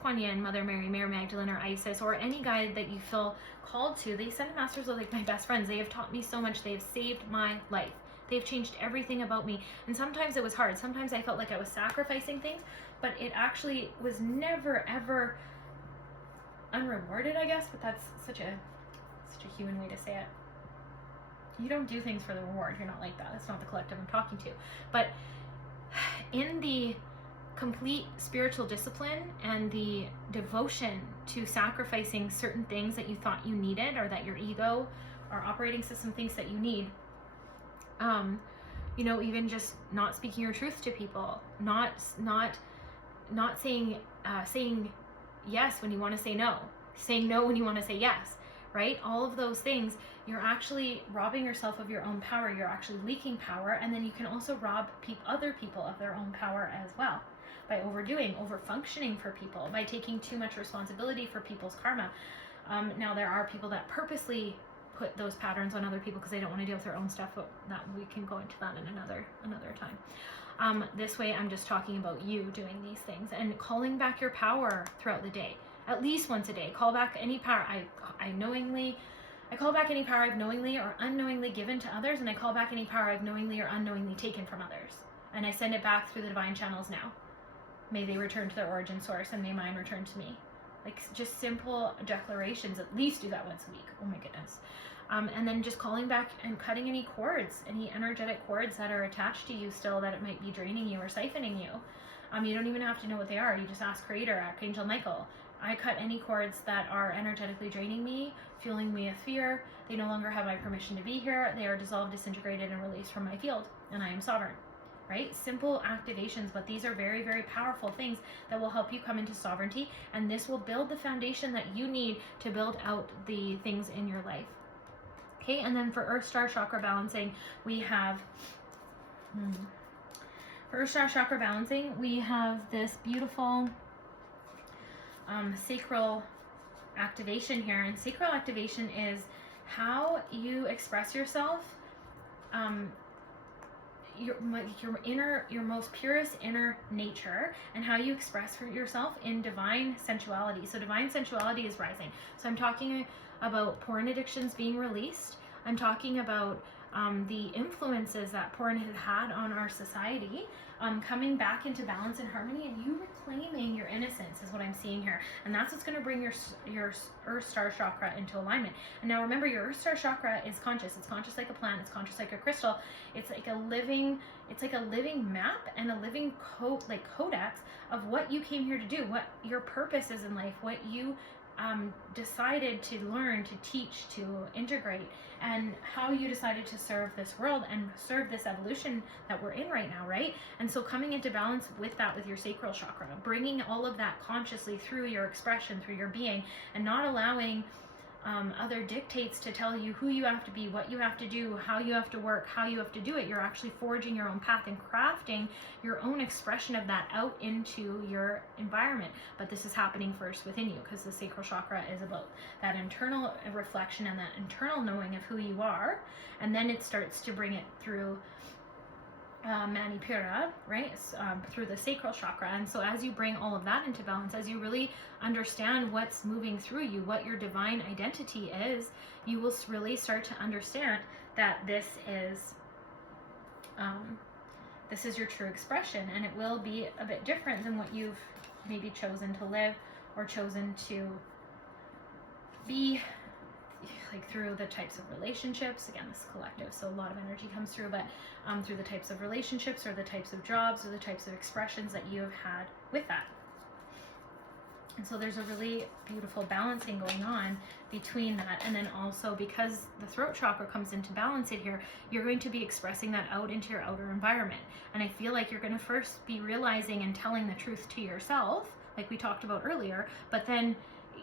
Kuan Yin, Mother Mary, Mary Magdalene, or Isis, or any guide that you feel called to. The Ascended Masters are like my best friends. They have taught me so much. They have saved my life. They've changed everything about me. And sometimes it was hard. Sometimes I felt like I was sacrificing things, but it actually was never, ever unrewarded, I guess. But that's such a human way to say it. You don't do things for the reward. You're not like that. That's not the collective I'm talking to. But in the complete spiritual discipline and the devotion to sacrificing certain things that you thought you needed, or that your ego or operating system thinks that you need, even just not speaking your truth to people, not saying yes when you want to say no, saying no when you want to say yes, right? All of those things, you're actually robbing yourself of your own power. You're actually leaking power. And then you can also rob other people of their own power as well, by over-functioning for people, by taking too much responsibility for people's karma. Now there are people that purposely put those patterns on other people because they don't want to deal with their own stuff, but that we can go into that in another time. This way I'm just talking about you doing these things and calling back your power throughout the day. At least once a day. Call back any power I call back any power I've knowingly or unknowingly given to others, and I call back any power I've knowingly or unknowingly taken from others. And I send it back through the divine channels now. May they return to their origin source, and may mine return to me. Like, just simple declarations. At least do that once a week. Oh my goodness. And then just calling back and cutting any cords, any energetic cords that are attached to you still, that it might be draining you or siphoning you. You don't even have to know what they are. You just ask Creator, Archangel Michael. I cut any cords that are energetically draining me, fueling me with fear. They no longer have my permission to be here. They are dissolved, disintegrated, and released from my field, and I am sovereign. right? Simple activations, but these are very, very powerful things that will help you come into sovereignty, and this will build the foundation that you need to build out the things in your life. Okay, and then for Earth Star Chakra balancing, we have for Earth Star Chakra balancing, we have this beautiful sacral activation here. And sacral activation is how you express yourself, your most purest inner nature, and how you express yourself in divine sensuality. So divine sensuality is rising. So I'm talking about porn addictions being released. I'm talking about the influences that porn has had on our society coming back into balance and harmony, and you reclaiming your innocence is what I'm seeing here. And that's what's going to bring your Earth Star Chakra into alignment. And now remember, your Earth Star Chakra is conscious. It's conscious like a plant. It's conscious like a crystal. It's like a living map and a living codex of what you came here to do, what your purpose is in life, what you decided to learn, to teach, to integrate, and how you decided to serve this world and serve this evolution that we're in right now, right? And so coming into balance with that, with your sacral chakra, bringing all of that consciously through your expression, through your being, and not allowing other dictates to tell you who you have to be, what you have to do, how you have to work, how you have to do it. You're actually forging your own path and crafting your own expression of that out into your environment. But this is happening first within you, because the sacral chakra is about that internal reflection and that internal knowing of who you are, and then it starts to bring it through Manipura, right, through the sacral chakra. And so as you bring all of that into balance, as you really understand what's moving through you, what your divine identity is, you will really start to understand that this is your true expression, and it will be a bit different than what you've maybe chosen to live or chosen to be, like through the types of relationships. Again, this is collective, so a lot of energy comes through, but through the types of relationships or the types of jobs or the types of expressions that you have had with that. And so there's a really beautiful balancing going on between that. And then also, because the throat chakra comes into balance in here, you're going to be expressing that out into your outer environment. And I feel like you're going to first be realizing and telling the truth to yourself, like we talked about earlier, but then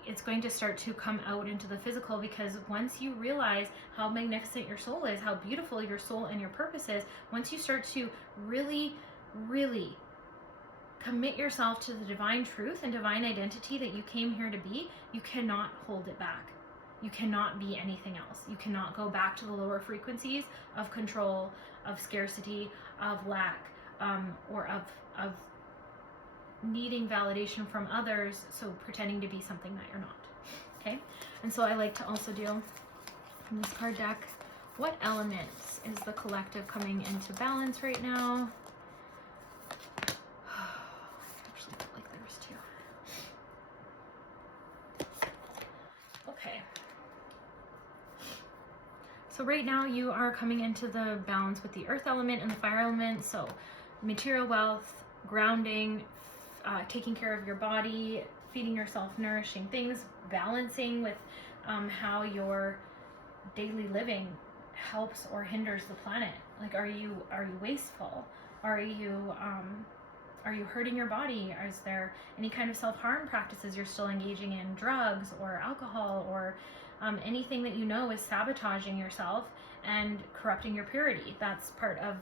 it's going to start to come out into the physical, because once you realize how magnificent your soul is, how beautiful your soul and your purpose is, once you start to really, really commit yourself to the divine truth and divine identity that you came here to be, you cannot hold it back. You cannot be anything else. You cannot go back to the lower frequencies of control, of scarcity, of lack, or of needing validation from others, so pretending to be something that you're not. Okay, and so I like to also do from this card deck, what elements is the collective coming into balance right now? I actually feel like there's two. Okay, so right now you are coming into the balance with the earth element and the fire element, so material wealth, grounding, taking care of your body, feeding yourself nourishing things, balancing with how your daily living helps or hinders the planet. Like, are you wasteful? Are you hurting your body? Is there any kind of self-harm practices you're still engaging in, drugs or alcohol, or anything that you know is sabotaging yourself and corrupting your purity? That's part of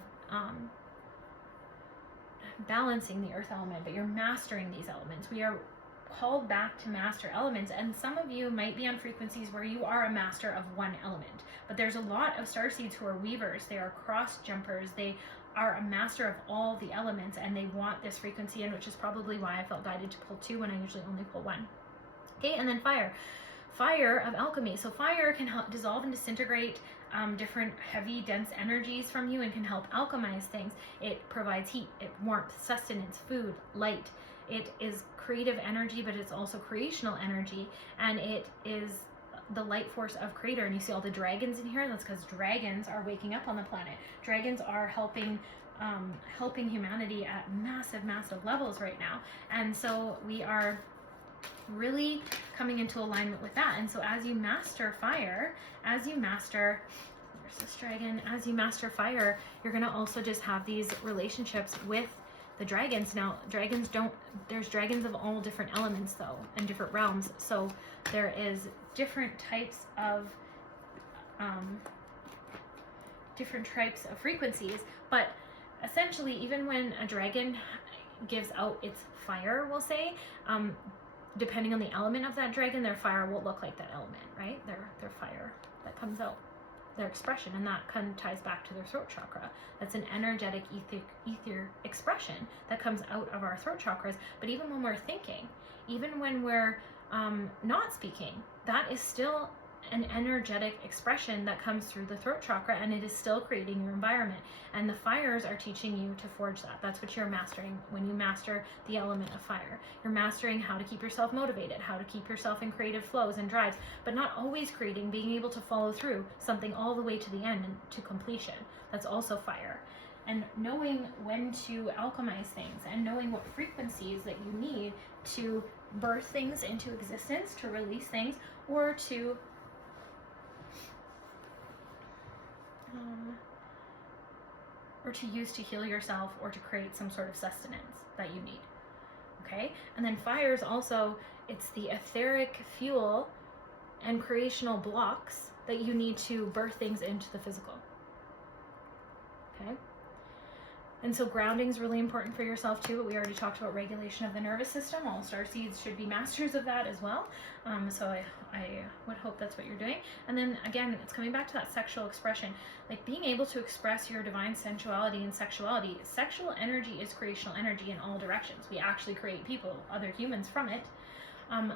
balancing the earth element, but you're mastering these elements. We are called back to master elements, and some of you might be on frequencies where you are a master of one element, but there's a lot of starseeds who are weavers. They are cross jumpers. They are a master of all the elements, and they want this frequency in, which is probably why I felt guided to pull two when I usually only pull one. Okay, and then fire of alchemy. So fire can help dissolve and disintegrate different heavy, dense energies from you, and can help alchemize things. It provides heat, warmth, sustenance, food, light. It is creative energy, but it's also creational energy, and it is the light force of creator. And you see all the dragons in here. That's because dragons are waking up on the planet. Dragons are helping humanity at massive levels right now, and so we are really coming into alignment with that. And so as you master fire, as you master There's this dragon. As you master fire, you're going to also just have these relationships with the dragons. Now, there's dragons of all different elements though, and different realms. So there is different types of frequencies, but essentially, even when a dragon gives out its fire, we'll say, depending on the element of that dragon, their fire will look like that element, right? Their fire that comes out, their expression, and that kind of ties back to their throat chakra. That's an energetic ether expression that comes out of our throat chakras. But even when we're thinking, even when we're not speaking, that is still an energetic expression that comes through the throat chakra, and it is still creating your environment. And the fires are teaching you to forge that. That's what you're mastering when you master the element of fire. You're mastering how to keep yourself motivated, how to keep yourself in creative flows and drives, but not always creating, being able to follow through something all the way to the end and to completion. That's also fire. And knowing when to alchemize things, and knowing what frequencies that you need to birth things into existence, to release things, or to use to heal yourself, or to create some sort of sustenance that you need. Okay? And then fire is also, it's the etheric fuel and creational blocks that you need to birth things into the physical. Okay? And so grounding is really important for yourself too, but we already talked about regulation of the nervous system. All starseeds should be masters of that as well. So I would hope that's what you're doing. And then again, it's coming back to that sexual expression, like being able to express your divine sensuality and sexuality. Sexual energy is creational energy in all directions. We actually create people, other humans from it,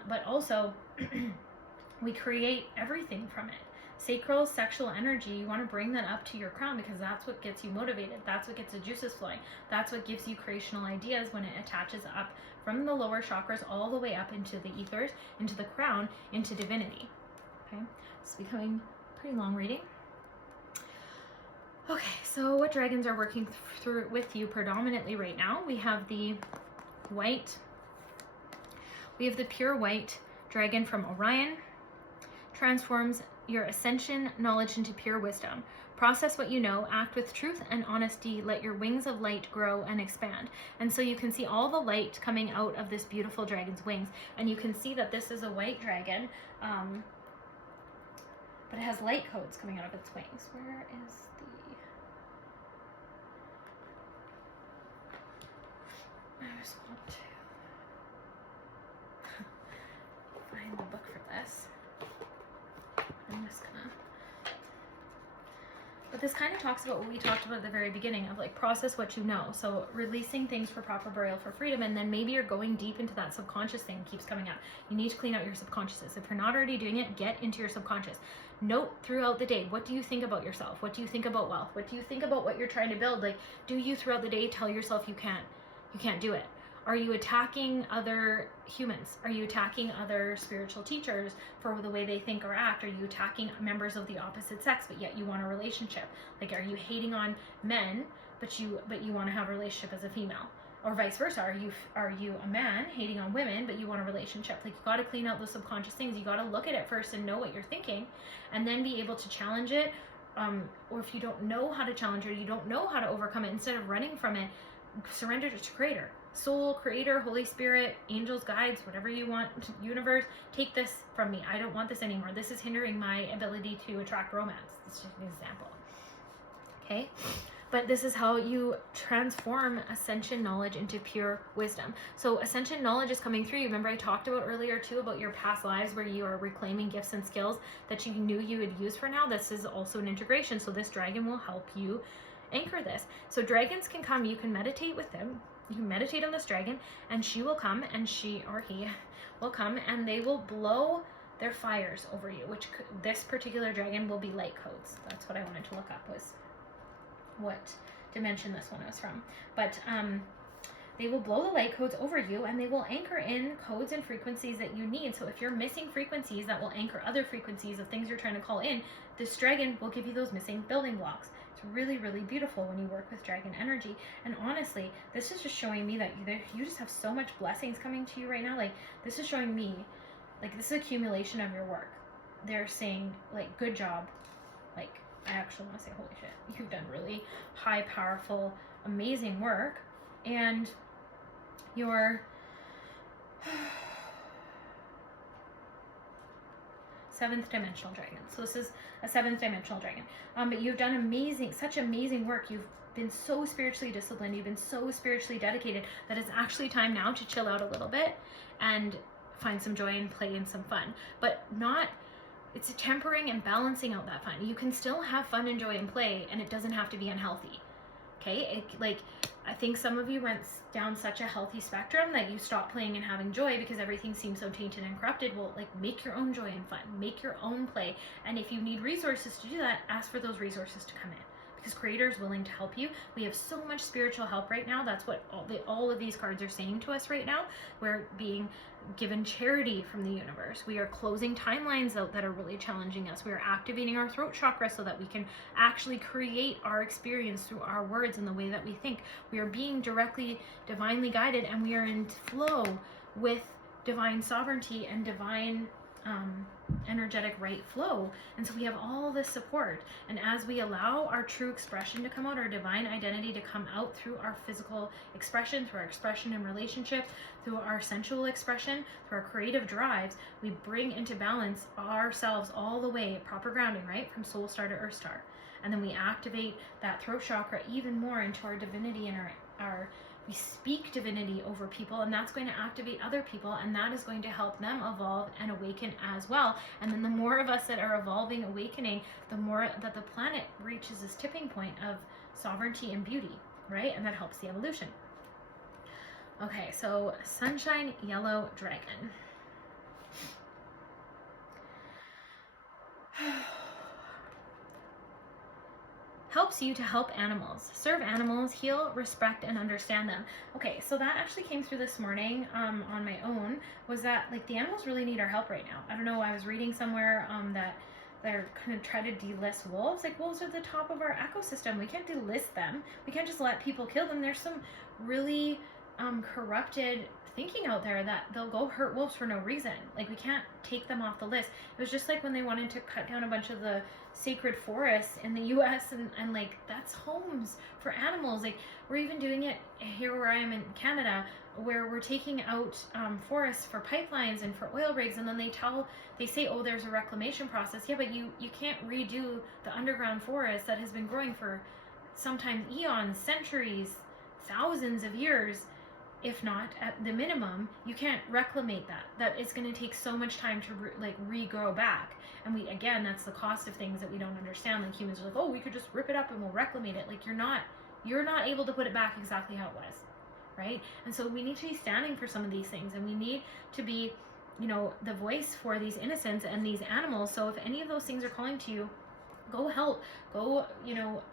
but also we create everything from it. Sacral sexual energy, you want to bring that up to your crown, because that's what gets you motivated. That's what gets the juices flowing. That's what gives you creational ideas when it attaches up from the lower chakras all the way up into the ethers, into the crown, into divinity. Okay, it's becoming pretty long reading. Okay, so what dragons are working through with you predominantly right now? We have the white, we have the pure white dragon from Orion. Transforms your ascension knowledge into pure wisdom. Process what you know, act with truth and honesty, let your wings of light grow and expand. And so you can see all the light coming out of this beautiful dragon's wings. And you can see that this is a white dragon, but it has light codes coming out of its wings. Where is the... I just want to find the book for this. I'm just gonna, but this kind of talks about what we talked about at the very beginning of, like, process what you know. So releasing things for proper burial for freedom, and then maybe you're going deep into that subconscious thing keeps coming up. You need to clean out your subconscious. If you're not already doing it, get into your subconscious. Note throughout the day, what do you think about yourself? What do you think about wealth? What do you think about what you're trying to build? Like, do you throughout the day tell yourself you can't do it? Are you attacking other humans? Are you attacking other spiritual teachers for the way they think or act? Are you attacking members of the opposite sex, but yet you want a relationship? Like, are you hating on men, but you want to have a relationship as a female? Or vice versa, are you a man hating on women, but you want a relationship? Like, you got to clean out those subconscious things. You got to look at it first and know what you're thinking, and then be able to challenge it. Or if you don't know how to challenge it, you don't know how to overcome it, instead of running from it, surrender it to Creator. Soul, Creator, Holy Spirit, angels, guides, whatever you want, universe, take this from me. I don't want this anymore. This is hindering my ability to attract romance. It's just an example. Okay? But this is how you transform ascension knowledge into pure wisdom. So ascension knowledge is coming through you. Remember I talked about earlier too about your past lives where you are reclaiming gifts and skills that you knew you would use for now. This is also an integration. So this dragon will help you anchor this. So dragons can come. You can meditate with them. You can meditate on this dragon, and she will come, and she or he will come, and they will blow their fires over you, which this particular dragon will be light codes. That's what I wanted to look up, was what dimension this one was from. But they will blow the light codes over you, and they will anchor in codes and frequencies that you need. So if you're missing frequencies that will anchor other frequencies of things you're trying to call in, this dragon will give you those missing building blocks. It's really, really beautiful when you work with dragon energy. And honestly, this is just showing me that you just have so much blessings coming to you right now. Like, this is showing me, like, this is accumulation of your work. They're saying, like, good job. Like, I actually want to say, holy shit, you've done really high, powerful, amazing work. And your seventh dimensional dragon. So this is a seventh dimensional dragon. But you've done amazing, such amazing work. You've been so spiritually disciplined. You've been so spiritually dedicated that it's actually time now to chill out a little bit and find some joy and play and some fun. But not, it's tempering and balancing out that fun. You can still have fun and joy and play, and it doesn't have to be unhealthy. Okay? I think some of you went down such a healthy spectrum that you stopped playing and having joy because everything seems so tainted and corrupted. Well, make your own joy and fun. Make your own play. And if you need resources to do that, ask for those resources to come in. Because Creator is willing to help you. We have so much spiritual help right now. That's what all of these cards are saying to us right now. We're being given charity from the universe. We are closing timelines out that are really challenging us. We are activating our throat chakra so that we can actually create our experience through our words and the way that we think. We are being divinely guided, and we are in flow with divine sovereignty and divine energetic right flow. And so we have all this support, and as we allow our true expression to come out, our divine identity to come out through our physical expression, through our expression in relationship, through our sensual expression, through our creative drives, we bring into balance ourselves all the way, proper grounding, right, from soul star to earth star. And then we activate that throat chakra even more into our divinity and our we speak divinity over people, and that's going to activate other people, and that is going to help them evolve and awaken as well. And then the more of us that are evolving, awakening, the more that the planet reaches this tipping point of sovereignty and beauty, right? And that helps the evolution. Okay, so Sunshine Yellow Dragon. Helps you to help animals, serve animals, heal, respect, and understand them. Okay, so that actually came through this morning on my own, was that the animals really need our help right now. I don't know, I was reading somewhere that they're kind of trying to delist wolves. Wolves are the top of our ecosystem. We can't delist them. We can't just let people kill them. There's some really corrupted thinking out there that they'll go hurt wolves for no reason. We can't take them off the list. It was just when they wanted to cut down a bunch of the sacred forests in the US and that's homes for animals. We're even doing it here where I am in Canada, where we're taking out forests for pipelines and for oil rigs, and then they say, oh, there's a reclamation process. Yeah, but you can't redo the underground forest that has been growing for sometimes eons, centuries, thousands of years. If not at the minimum, you can't reclimate that it's going to take so much time to regrow back. And that's the cost of things that we don't understand. Humans are oh, we could just rip it up and we'll reclimate it. You're not able to put it back exactly how it was, right? And so we need to be standing for some of these things, and we need to be the voice for these innocents and these animals. So if any of those things are calling to you, go help, go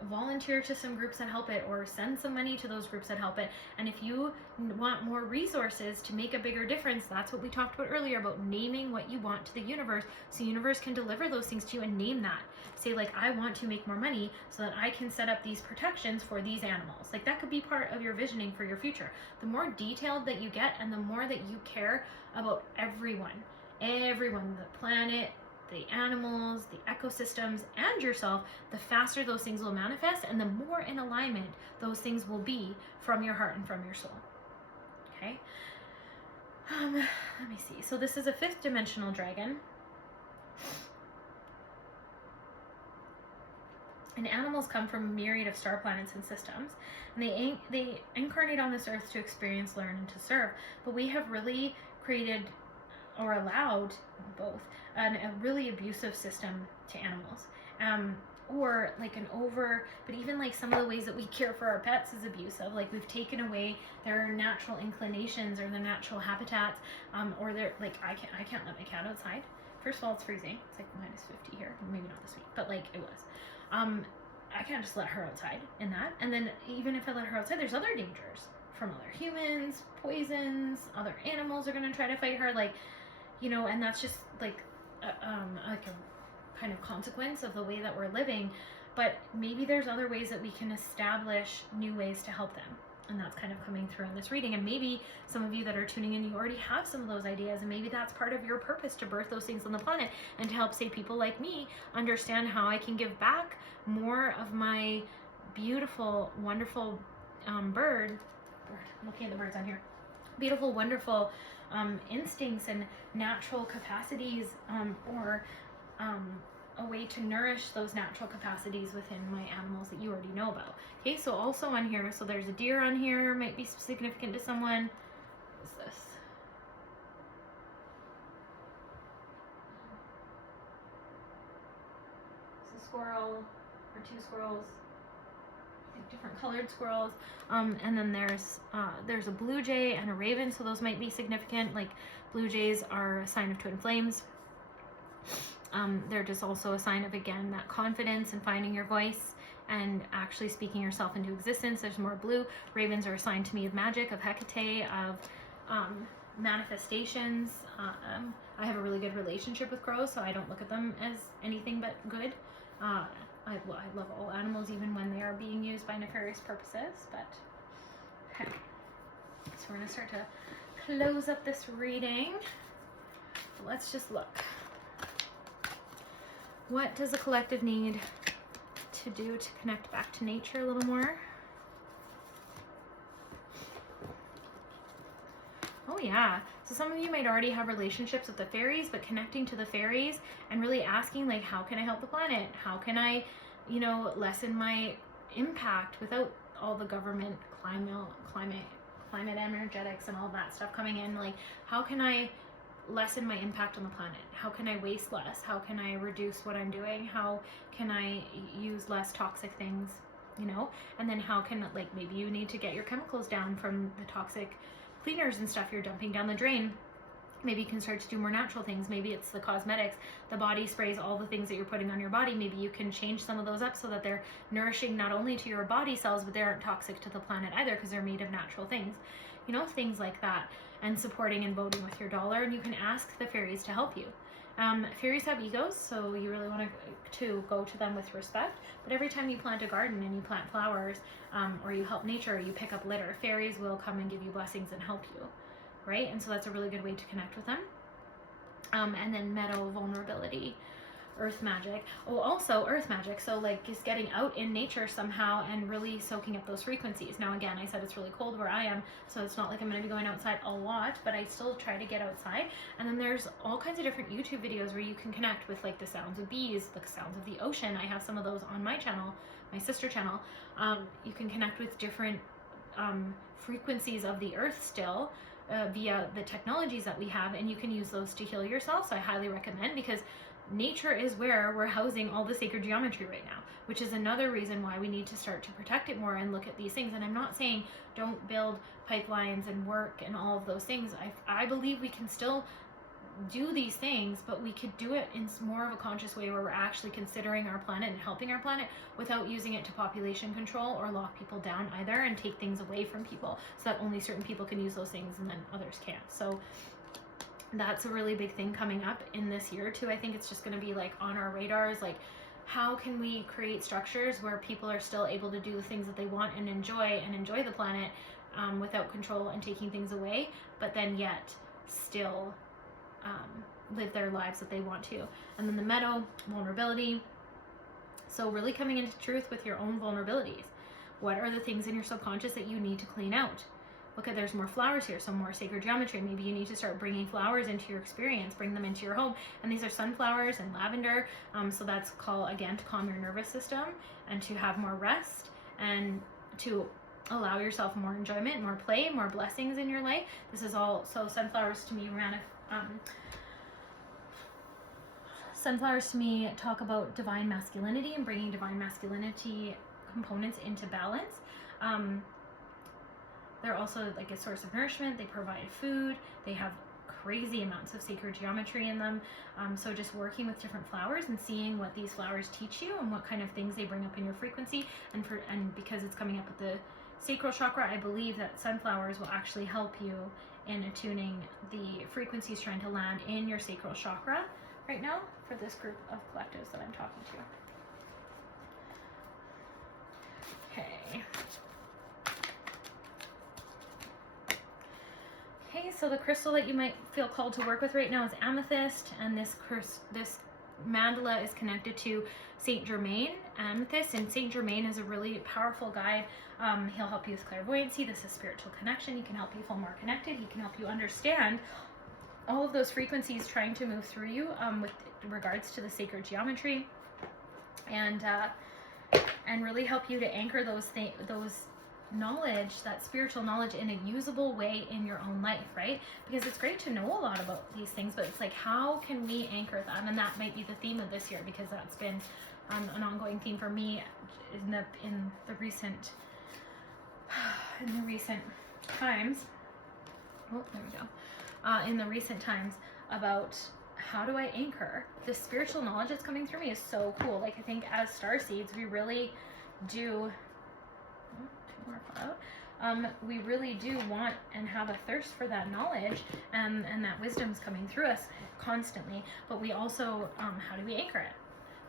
volunteer to some groups that help it, or send some money to those groups that help it. And if you want more resources to make a bigger difference, that's what we talked about earlier, about naming what you want to the universe, so the universe can deliver those things to you. And name that, say I want to make more money so that I can set up these protections for these animals. That could be part of your visioning for your future. The more detailed that you get, and the more that you care about everyone, the planet, the animals, the ecosystems, and yourself, the faster those things will manifest, and the more in alignment those things will be from your heart and from your soul. Okay? Let me see. So this is a 5th dimensional dragon. And animals come from a myriad of star planets and systems, and they incarnate on this earth to experience, learn, and to serve. But we have really created or allowed both a really abusive system to animals, or but even some of the ways that we care for our pets is abusive. We've taken away their natural inclinations or their natural habitats, or they're I can't let my cat outside. First of all, it's freezing. It's minus 50 here. Maybe not this week, but it was. I can't just let her outside in that. And then even if I let her outside, there's other dangers from other humans, poisons, other animals are going to try to fight her, and that's just a kind of consequence of the way that we're living. But maybe there's other ways that we can establish new ways to help them. And that's kind of coming through in this reading. And maybe some of you that are tuning in, you already have some of those ideas, and maybe that's part of your purpose, to birth those things on the planet and to help, say, people like me understand how I can give back more of my beautiful, wonderful bird. I'm looking at the birds on here. Beautiful, wonderful instincts and natural capacities, or a way to nourish those natural capacities within my animals that you already know about. Okay, so also on here, so there's a deer on here, might be significant to someone. What is this? It's a squirrel, or two squirrels, different colored squirrels, and then there's a blue jay and a raven, so those might be significant. Like, blue jays are a sign of twin flames. They're just also a sign of, again, that confidence and finding your voice and actually speaking yourself into existence. There's more blue. Ravens are a sign to me of magic, of Hecate, of manifestations. I have a really good relationship with crows, so I don't look at them as anything but good. I love all animals, even when they are being used by nefarious purposes. But okay, so we're going to start to close up this reading. So let's just look. What does the collective need to do to connect back to nature a little more? Oh yeah, so some of you might already have relationships with the fairies, but connecting to the fairies and really asking, like, how can I help the planet? How can I, you know, lessen my impact without all the government, climate energetics and all that stuff coming in? Like, how can I lessen my impact on the planet? How can I waste less? How can I reduce what I'm doing? How can I use less toxic things, you know? And then how can, like, maybe you need to get your chemicals down from the toxic cleaners and stuff you're dumping down the drain. Maybe you can start to do more natural things. Maybe it's the cosmetics, the body sprays, all the things that you're putting on your body. Maybe you can change some of those up so that they're nourishing not only to your body cells, but they aren't toxic to the planet either, because they're made of natural things, you know, things like that. And supporting and voting with your dollar. And you can ask the fairies to help you. Fairies have egos, so you really want to go to them with respect. But every time you plant a garden and you plant flowers, or you help nature, or you pick up litter, fairies will come and give you blessings and help you, right? And so that's a really good way to connect with them. And then meadow vulnerability, earth magic. Oh, also earth magic. So, like, just getting out in nature somehow and really soaking up those frequencies. Now, again, I said it's really cold where I am, so it's not like I'm going to be going outside a lot, but I still try to get outside. And then there's all kinds of different YouTube videos where you can connect with, like, the sounds of bees, the sounds of the ocean. I have some of those on my channel, my sister channel. You can connect with different frequencies of the earth still, via the technologies that we have, and you can use those to heal yourself. So I highly recommend, because nature is where we're housing all the sacred geometry right now, which is another reason why we need to start to protect it more and look at these things. And I'm not saying don't build pipelines and work and all of those things. I believe we can still do these things, but we could do it in more of a conscious way, where we're actually considering our planet and helping our planet without using it to population control or lock people down either, and take things away from people so that only certain people can use those things and then others can't. So that's a really big thing coming up in this year too. I think it's just going to be, like, on our radars, like, how can we create structures where people are still able to do the things that they want and enjoy the planet, without control and taking things away, but then yet still live their lives that they want to. And then the meadow vulnerability. So really coming into truth with your own vulnerabilities. What are the things in your subconscious that you need to clean out? Look at, there's more flowers here, so more sacred geometry. Maybe you need to start bringing flowers into your experience, bring them into your home. And these are sunflowers and lavender. So that's called, again, to calm your nervous system and to have more rest and to allow yourself more enjoyment, more play, more blessings in your life. This is all, so sunflowers to me sunflowers to me talk about divine masculinity and bringing divine masculinity components into balance. They're also like a source of nourishment. They provide food. They have crazy amounts of sacred geometry in them. So just working with different flowers and seeing what these flowers teach you and what kind of things they bring up in your frequency. And because it's coming up with the sacral chakra, I believe that sunflowers will actually help you in attuning the frequencies trying to land in your sacral chakra right now for this group of collectives that I'm talking to. Okay. Okay, so the crystal that you might feel called to work with right now is amethyst, and this mandala is connected to Saint Germain amethyst, and Saint Germain is a really powerful guide. He'll help you with clairvoyancy. This is spiritual connection. He can help you feel more connected. He can help you understand all of those frequencies trying to move through you with regards to the sacred geometry, and really help you to anchor those knowledge, that spiritual knowledge, in a usable way in your own life, right? Because it's great to know a lot about these things, but it's like, how can we anchor them? And that might be the theme of this year, because that's been an ongoing theme for me in the recent times. Oh, there we go. In the recent times, about how do I anchor this spiritual knowledge that's coming through me is so cool. Like, I think as Starseeds, we really do. We really do want and have a thirst for that knowledge, and that wisdom's coming through us constantly. But we also, how do we anchor it?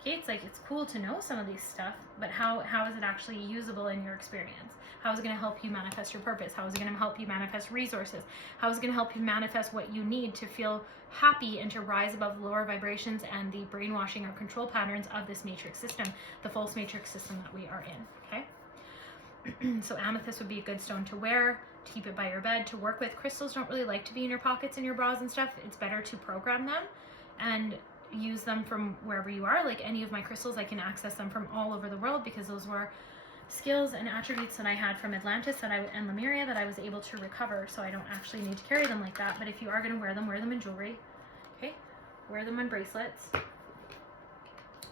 Okay, it's like, it's cool to know some of these stuff, but how is it actually usable in your experience? How is it going to help you manifest your purpose? How is it going to help you manifest resources? How is it going to help you manifest what you need to feel happy and to rise above the lower vibrations and the brainwashing or control patterns of this matrix system, the false matrix system that we are in, okay? So amethyst would be a good stone to wear, to keep it by your bed, to work with. Crystals don't really like to be in your pockets and your bras and stuff. It's better to program them and use them from wherever you are. Like any of my crystals, I can access them from all over the world, because those were skills and attributes that I had from Atlantis and Lemuria that I was able to recover. So I don't actually need to carry them like that. But if you are going to wear them in jewelry. Okay, wear them on bracelets.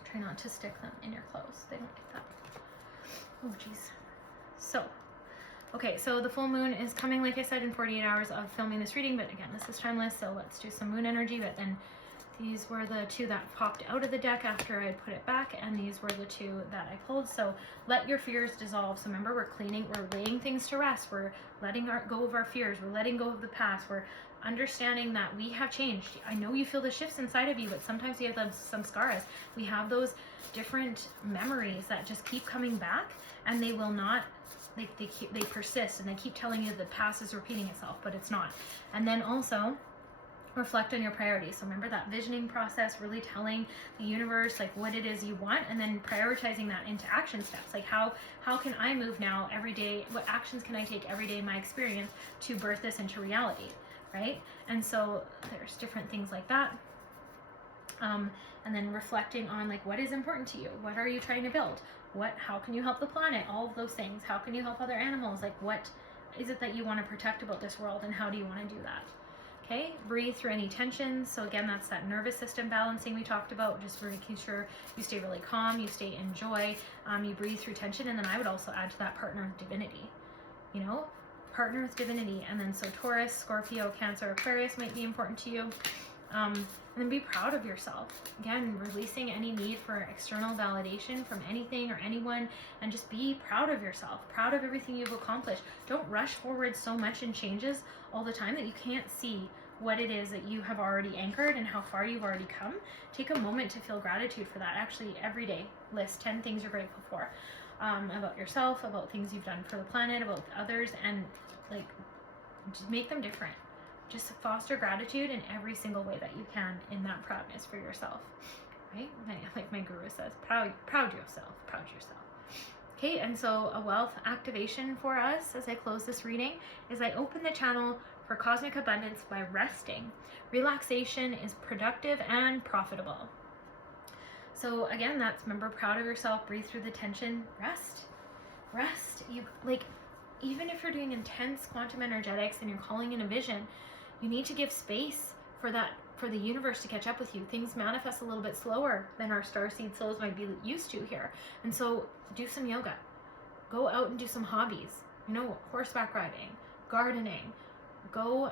Try not to stick them in your clothes. They don't get that. Oh geez. So, okay, so the full moon is coming, like I said, in 48 hours of filming this reading, but again, this is timeless, so let's do some moon energy. But then these were the two that popped out of the deck after I put it back, and these were the two that I pulled. So let your fears dissolve. So remember, we're laying things to rest. We're letting go of our fears. We're letting go of the past. We're understanding that we have changed. I know you feel the shifts inside of you, but sometimes you have some scars. We have those different memories that just keep coming back, and they will not, they persist, and they keep telling you the past is repeating itself, but it's not. And then also reflect on your priorities. So remember that visioning process, really telling the universe like what it is you want, and then prioritizing that into action steps. Like how can I move now every day? What actions can I take every day in my experience to birth this into reality, right? And so there's different things like that. And then reflecting on like, what is important to you? What are you trying to build? How can you help the planet? All of those things. How can you help other animals? Like, what is it that you want to protect about this world, and how do you want to do that? Okay, breathe through any tensions. So again, that's that nervous system balancing we talked about, just making sure you stay really calm, you stay in joy, you breathe through tension. And then I would also add to that, partner with divinity, partner with divinity. And then so Taurus, Scorpio, Cancer, Aquarius might be important to you. And then be proud of yourself. Again, releasing any need for external validation from anything or anyone, and just be proud of yourself, proud of everything you've accomplished. Don't rush forward so much in changes all the time that you can't see what it is that you have already anchored and how far you've already come. Take a moment to feel gratitude for that. Actually, every day, list 10 things you're grateful for, about yourself, about things you've done for the planet, about others, and like, just make them different. Just foster gratitude in every single way that you can, in that proudness for yourself, right? Like my guru says, proud yourself. Okay, and so a wealth activation for us as I close this reading is I open the channel for cosmic abundance by resting. Relaxation is productive and profitable. So again, that's, remember, proud of yourself, breathe through the tension, rest. You, like, even if you're doing intense quantum energetics and you're calling in a vision, you need to give space for the universe to catch up with you. Things manifest a little bit slower than our starseed souls might be used to here. And so do some yoga. Go out and do some hobbies. Horseback riding, gardening. Go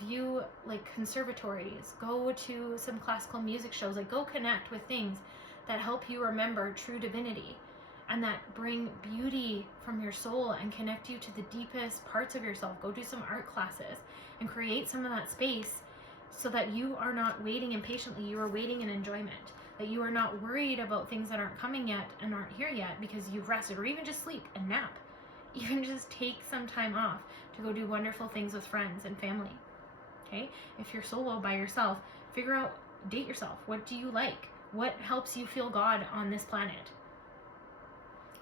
view like conservatories. Go to some classical music shows. Like, go connect with things that help you remember true divinity, and that bring beauty from your soul and connect you to the deepest parts of yourself. Go do some art classes and create some of that space, so that you are not waiting impatiently, you are waiting in enjoyment. That you are not worried about things that aren't coming yet and aren't here yet because you've rested, or even just sleep and nap. Even just take some time off to go do wonderful things with friends and family. Okay? If you're solo by yourself, figure out, date yourself. What do you like? What helps you feel God on this planet?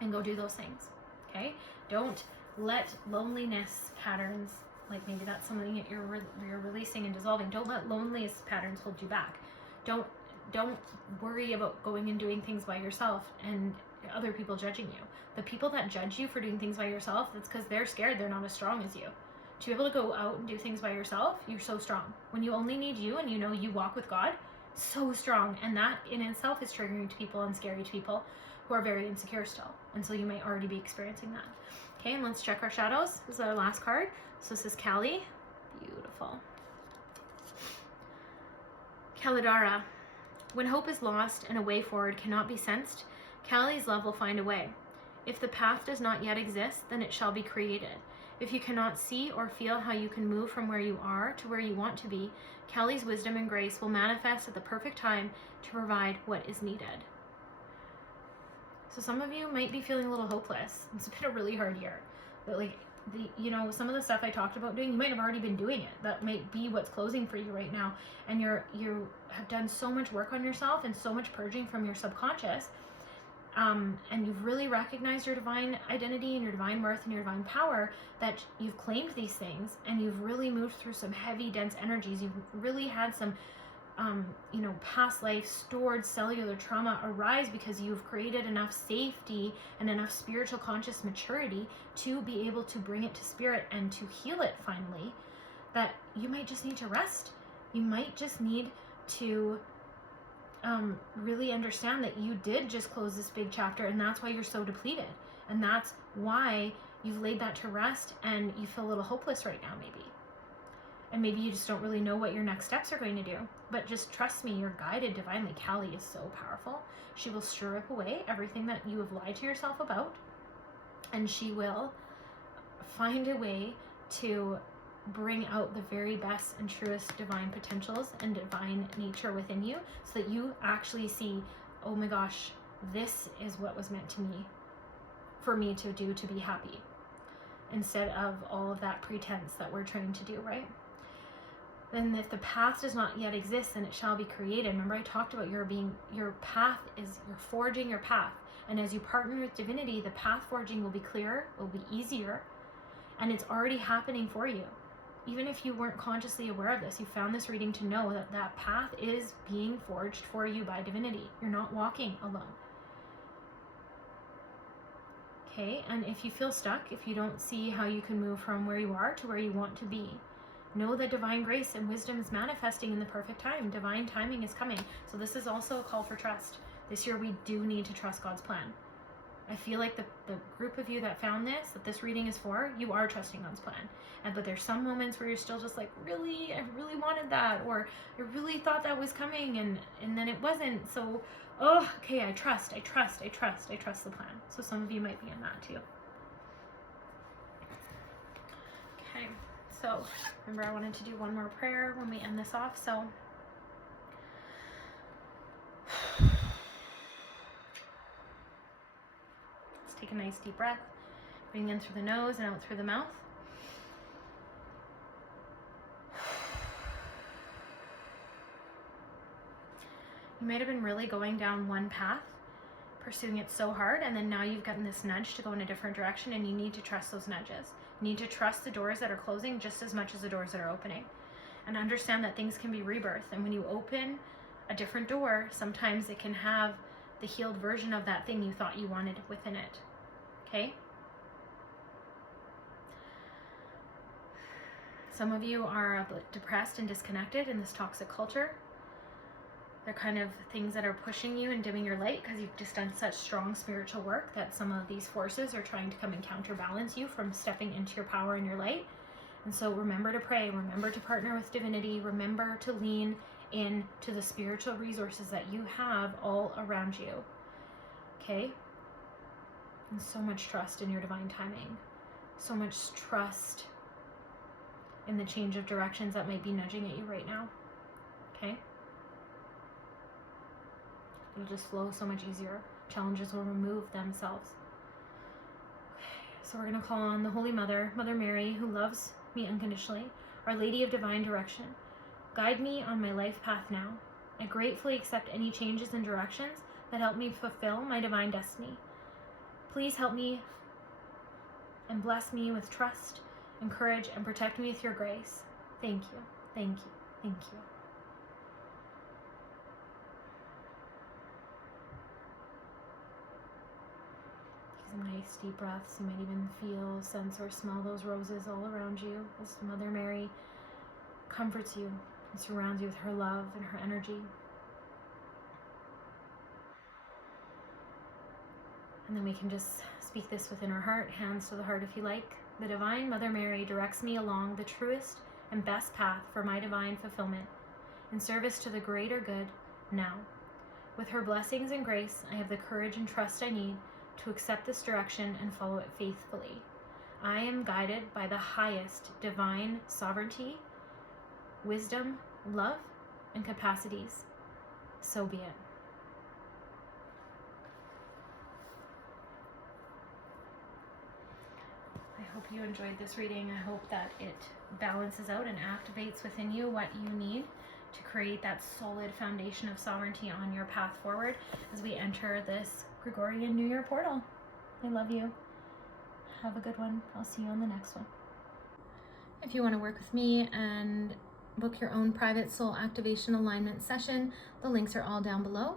And go do those things. Okay? Don't let loneliness patterns, like maybe that's something that you're releasing and dissolving. Don't let loneliness patterns hold you back. Don't worry about going and doing things by yourself and other people judging you. The people that judge you for doing things by yourself, that's because they're scared they're not as strong as you. To be able to go out and do things by yourself, you're so strong. When you only need you and you know you walk with God, so strong. And that in itself is triggering to people and scary to people who are very insecure still. And so you may already be experiencing that. Okay, and let's check our shadows. This is our last card. So this is Kali. Beautiful. Kalidara. When hope is lost and a way forward cannot be sensed, Kali's love will find a way. If the path does not yet exist, then it shall be created. If you cannot see or feel how you can move from where you are to where you want to be, Kali's wisdom and grace will manifest at the perfect time to provide what is needed. So some of you might be feeling a little hopeless. It's been a really hard year. But like, some of the stuff I talked about doing, you might have already been doing it. That might be what's closing for you right now. And you have done so much work on yourself and so much purging from your subconscious. And you've really recognized your divine identity and your divine worth and your divine power, that you've claimed these things and you've really moved through some heavy, dense energies. You've really had some, past life stored cellular trauma arise because you've created enough safety and enough spiritual conscious maturity to be able to bring it to spirit and to heal it finally, that you might just need to rest. You might just need to really understand that you did just close this big chapter, and that's why you're so depleted, and that's why you've laid that to rest and you feel a little hopeless right now maybe. And maybe you just don't really know what your next steps are going to do, but just trust me, you're guided divinely. Kali is so powerful. She will strip away everything that you have lied to yourself about, and she will find a way to bring out the very best and truest divine potentials and divine nature within you, so that you actually see, oh my gosh, this is what was meant to me, for me to do, to be happy, instead of all of that pretense that we're trying to do, right? Then if the path does not yet exist, then it shall be created. Remember I talked about your path is, you're forging your path. And as you partner with divinity, the path forging will be clearer, will be easier, and it's already happening for you. Even if you weren't consciously aware of this, you found this reading to know that that path is being forged for you by divinity. You're not walking alone. Okay, and if you feel stuck, if you don't see how you can move from where you are to where you want to be, know that divine grace and wisdom is manifesting in the perfect time. Divine timing is coming. So this is also a call for trust. This year we do need to trust God's plan. I feel like the group of you that found this, that this reading is for, you are trusting God's plan. But there's some moments where you're still just like, really, I really wanted that, or I really thought that was coming, and then it wasn't. So, okay, I trust the plan. So some of you might be in that too. Okay, so remember I wanted to do one more prayer when we end this off, so let's take a nice deep breath. Breathing in through the nose and out through the mouth. You might have been really going down one path, pursuing it so hard, and then now you've gotten this nudge to go in a different direction, and you need to trust those nudges. You need to trust the doors that are closing just as much as the doors that are opening. And understand that things can be rebirth, and when you open a different door, sometimes it can have the healed version of that thing you thought you wanted within it. Okay? Some of you are a bit depressed and disconnected in this toxic culture. They're kind of things that are pushing you and dimming your light because you've just done such strong spiritual work that some of these forces are trying to come and counterbalance you from stepping into your power and your light. And so remember to pray, remember to partner with divinity, remember to lean into the spiritual resources that you have all around you. Okay? And so much trust in your divine timing. So much trust in the change of directions that might be nudging at you right now. Okay? It'll just flow so much easier. Challenges will remove themselves. Okay, so we're going to call on the Holy Mother, Mother Mary, who loves me unconditionally, Our Lady of Divine Direction, Guide me on my life path now. I gratefully accept any changes and directions that help me fulfill my divine destiny. Please help me and bless me with trust and courage and protect me with your grace. Thank you, thank you, thank you. Take some nice deep breaths. You might even feel, sense, or smell those roses all around you as Mother Mary comforts you and surrounds you with her love and her energy. And then we can just speak this within our heart, hands to the heart if you like. The Divine Mother Mary directs me along the truest and best path for my divine fulfillment, in service to the greater good now. With her blessings and grace, I have the courage and trust I need to accept this direction and follow it faithfully. I am guided by the highest divine sovereignty, wisdom, love, and capacities. So be it. I hope you enjoyed this reading. I hope that it balances out and activates within you what you need to create that solid foundation of sovereignty on your path forward as we enter this Gregorian New Year portal. I love you. Have a good one. I'll see you on the next one. If you want to work with me and book your own private soul activation alignment session, the links are all down below.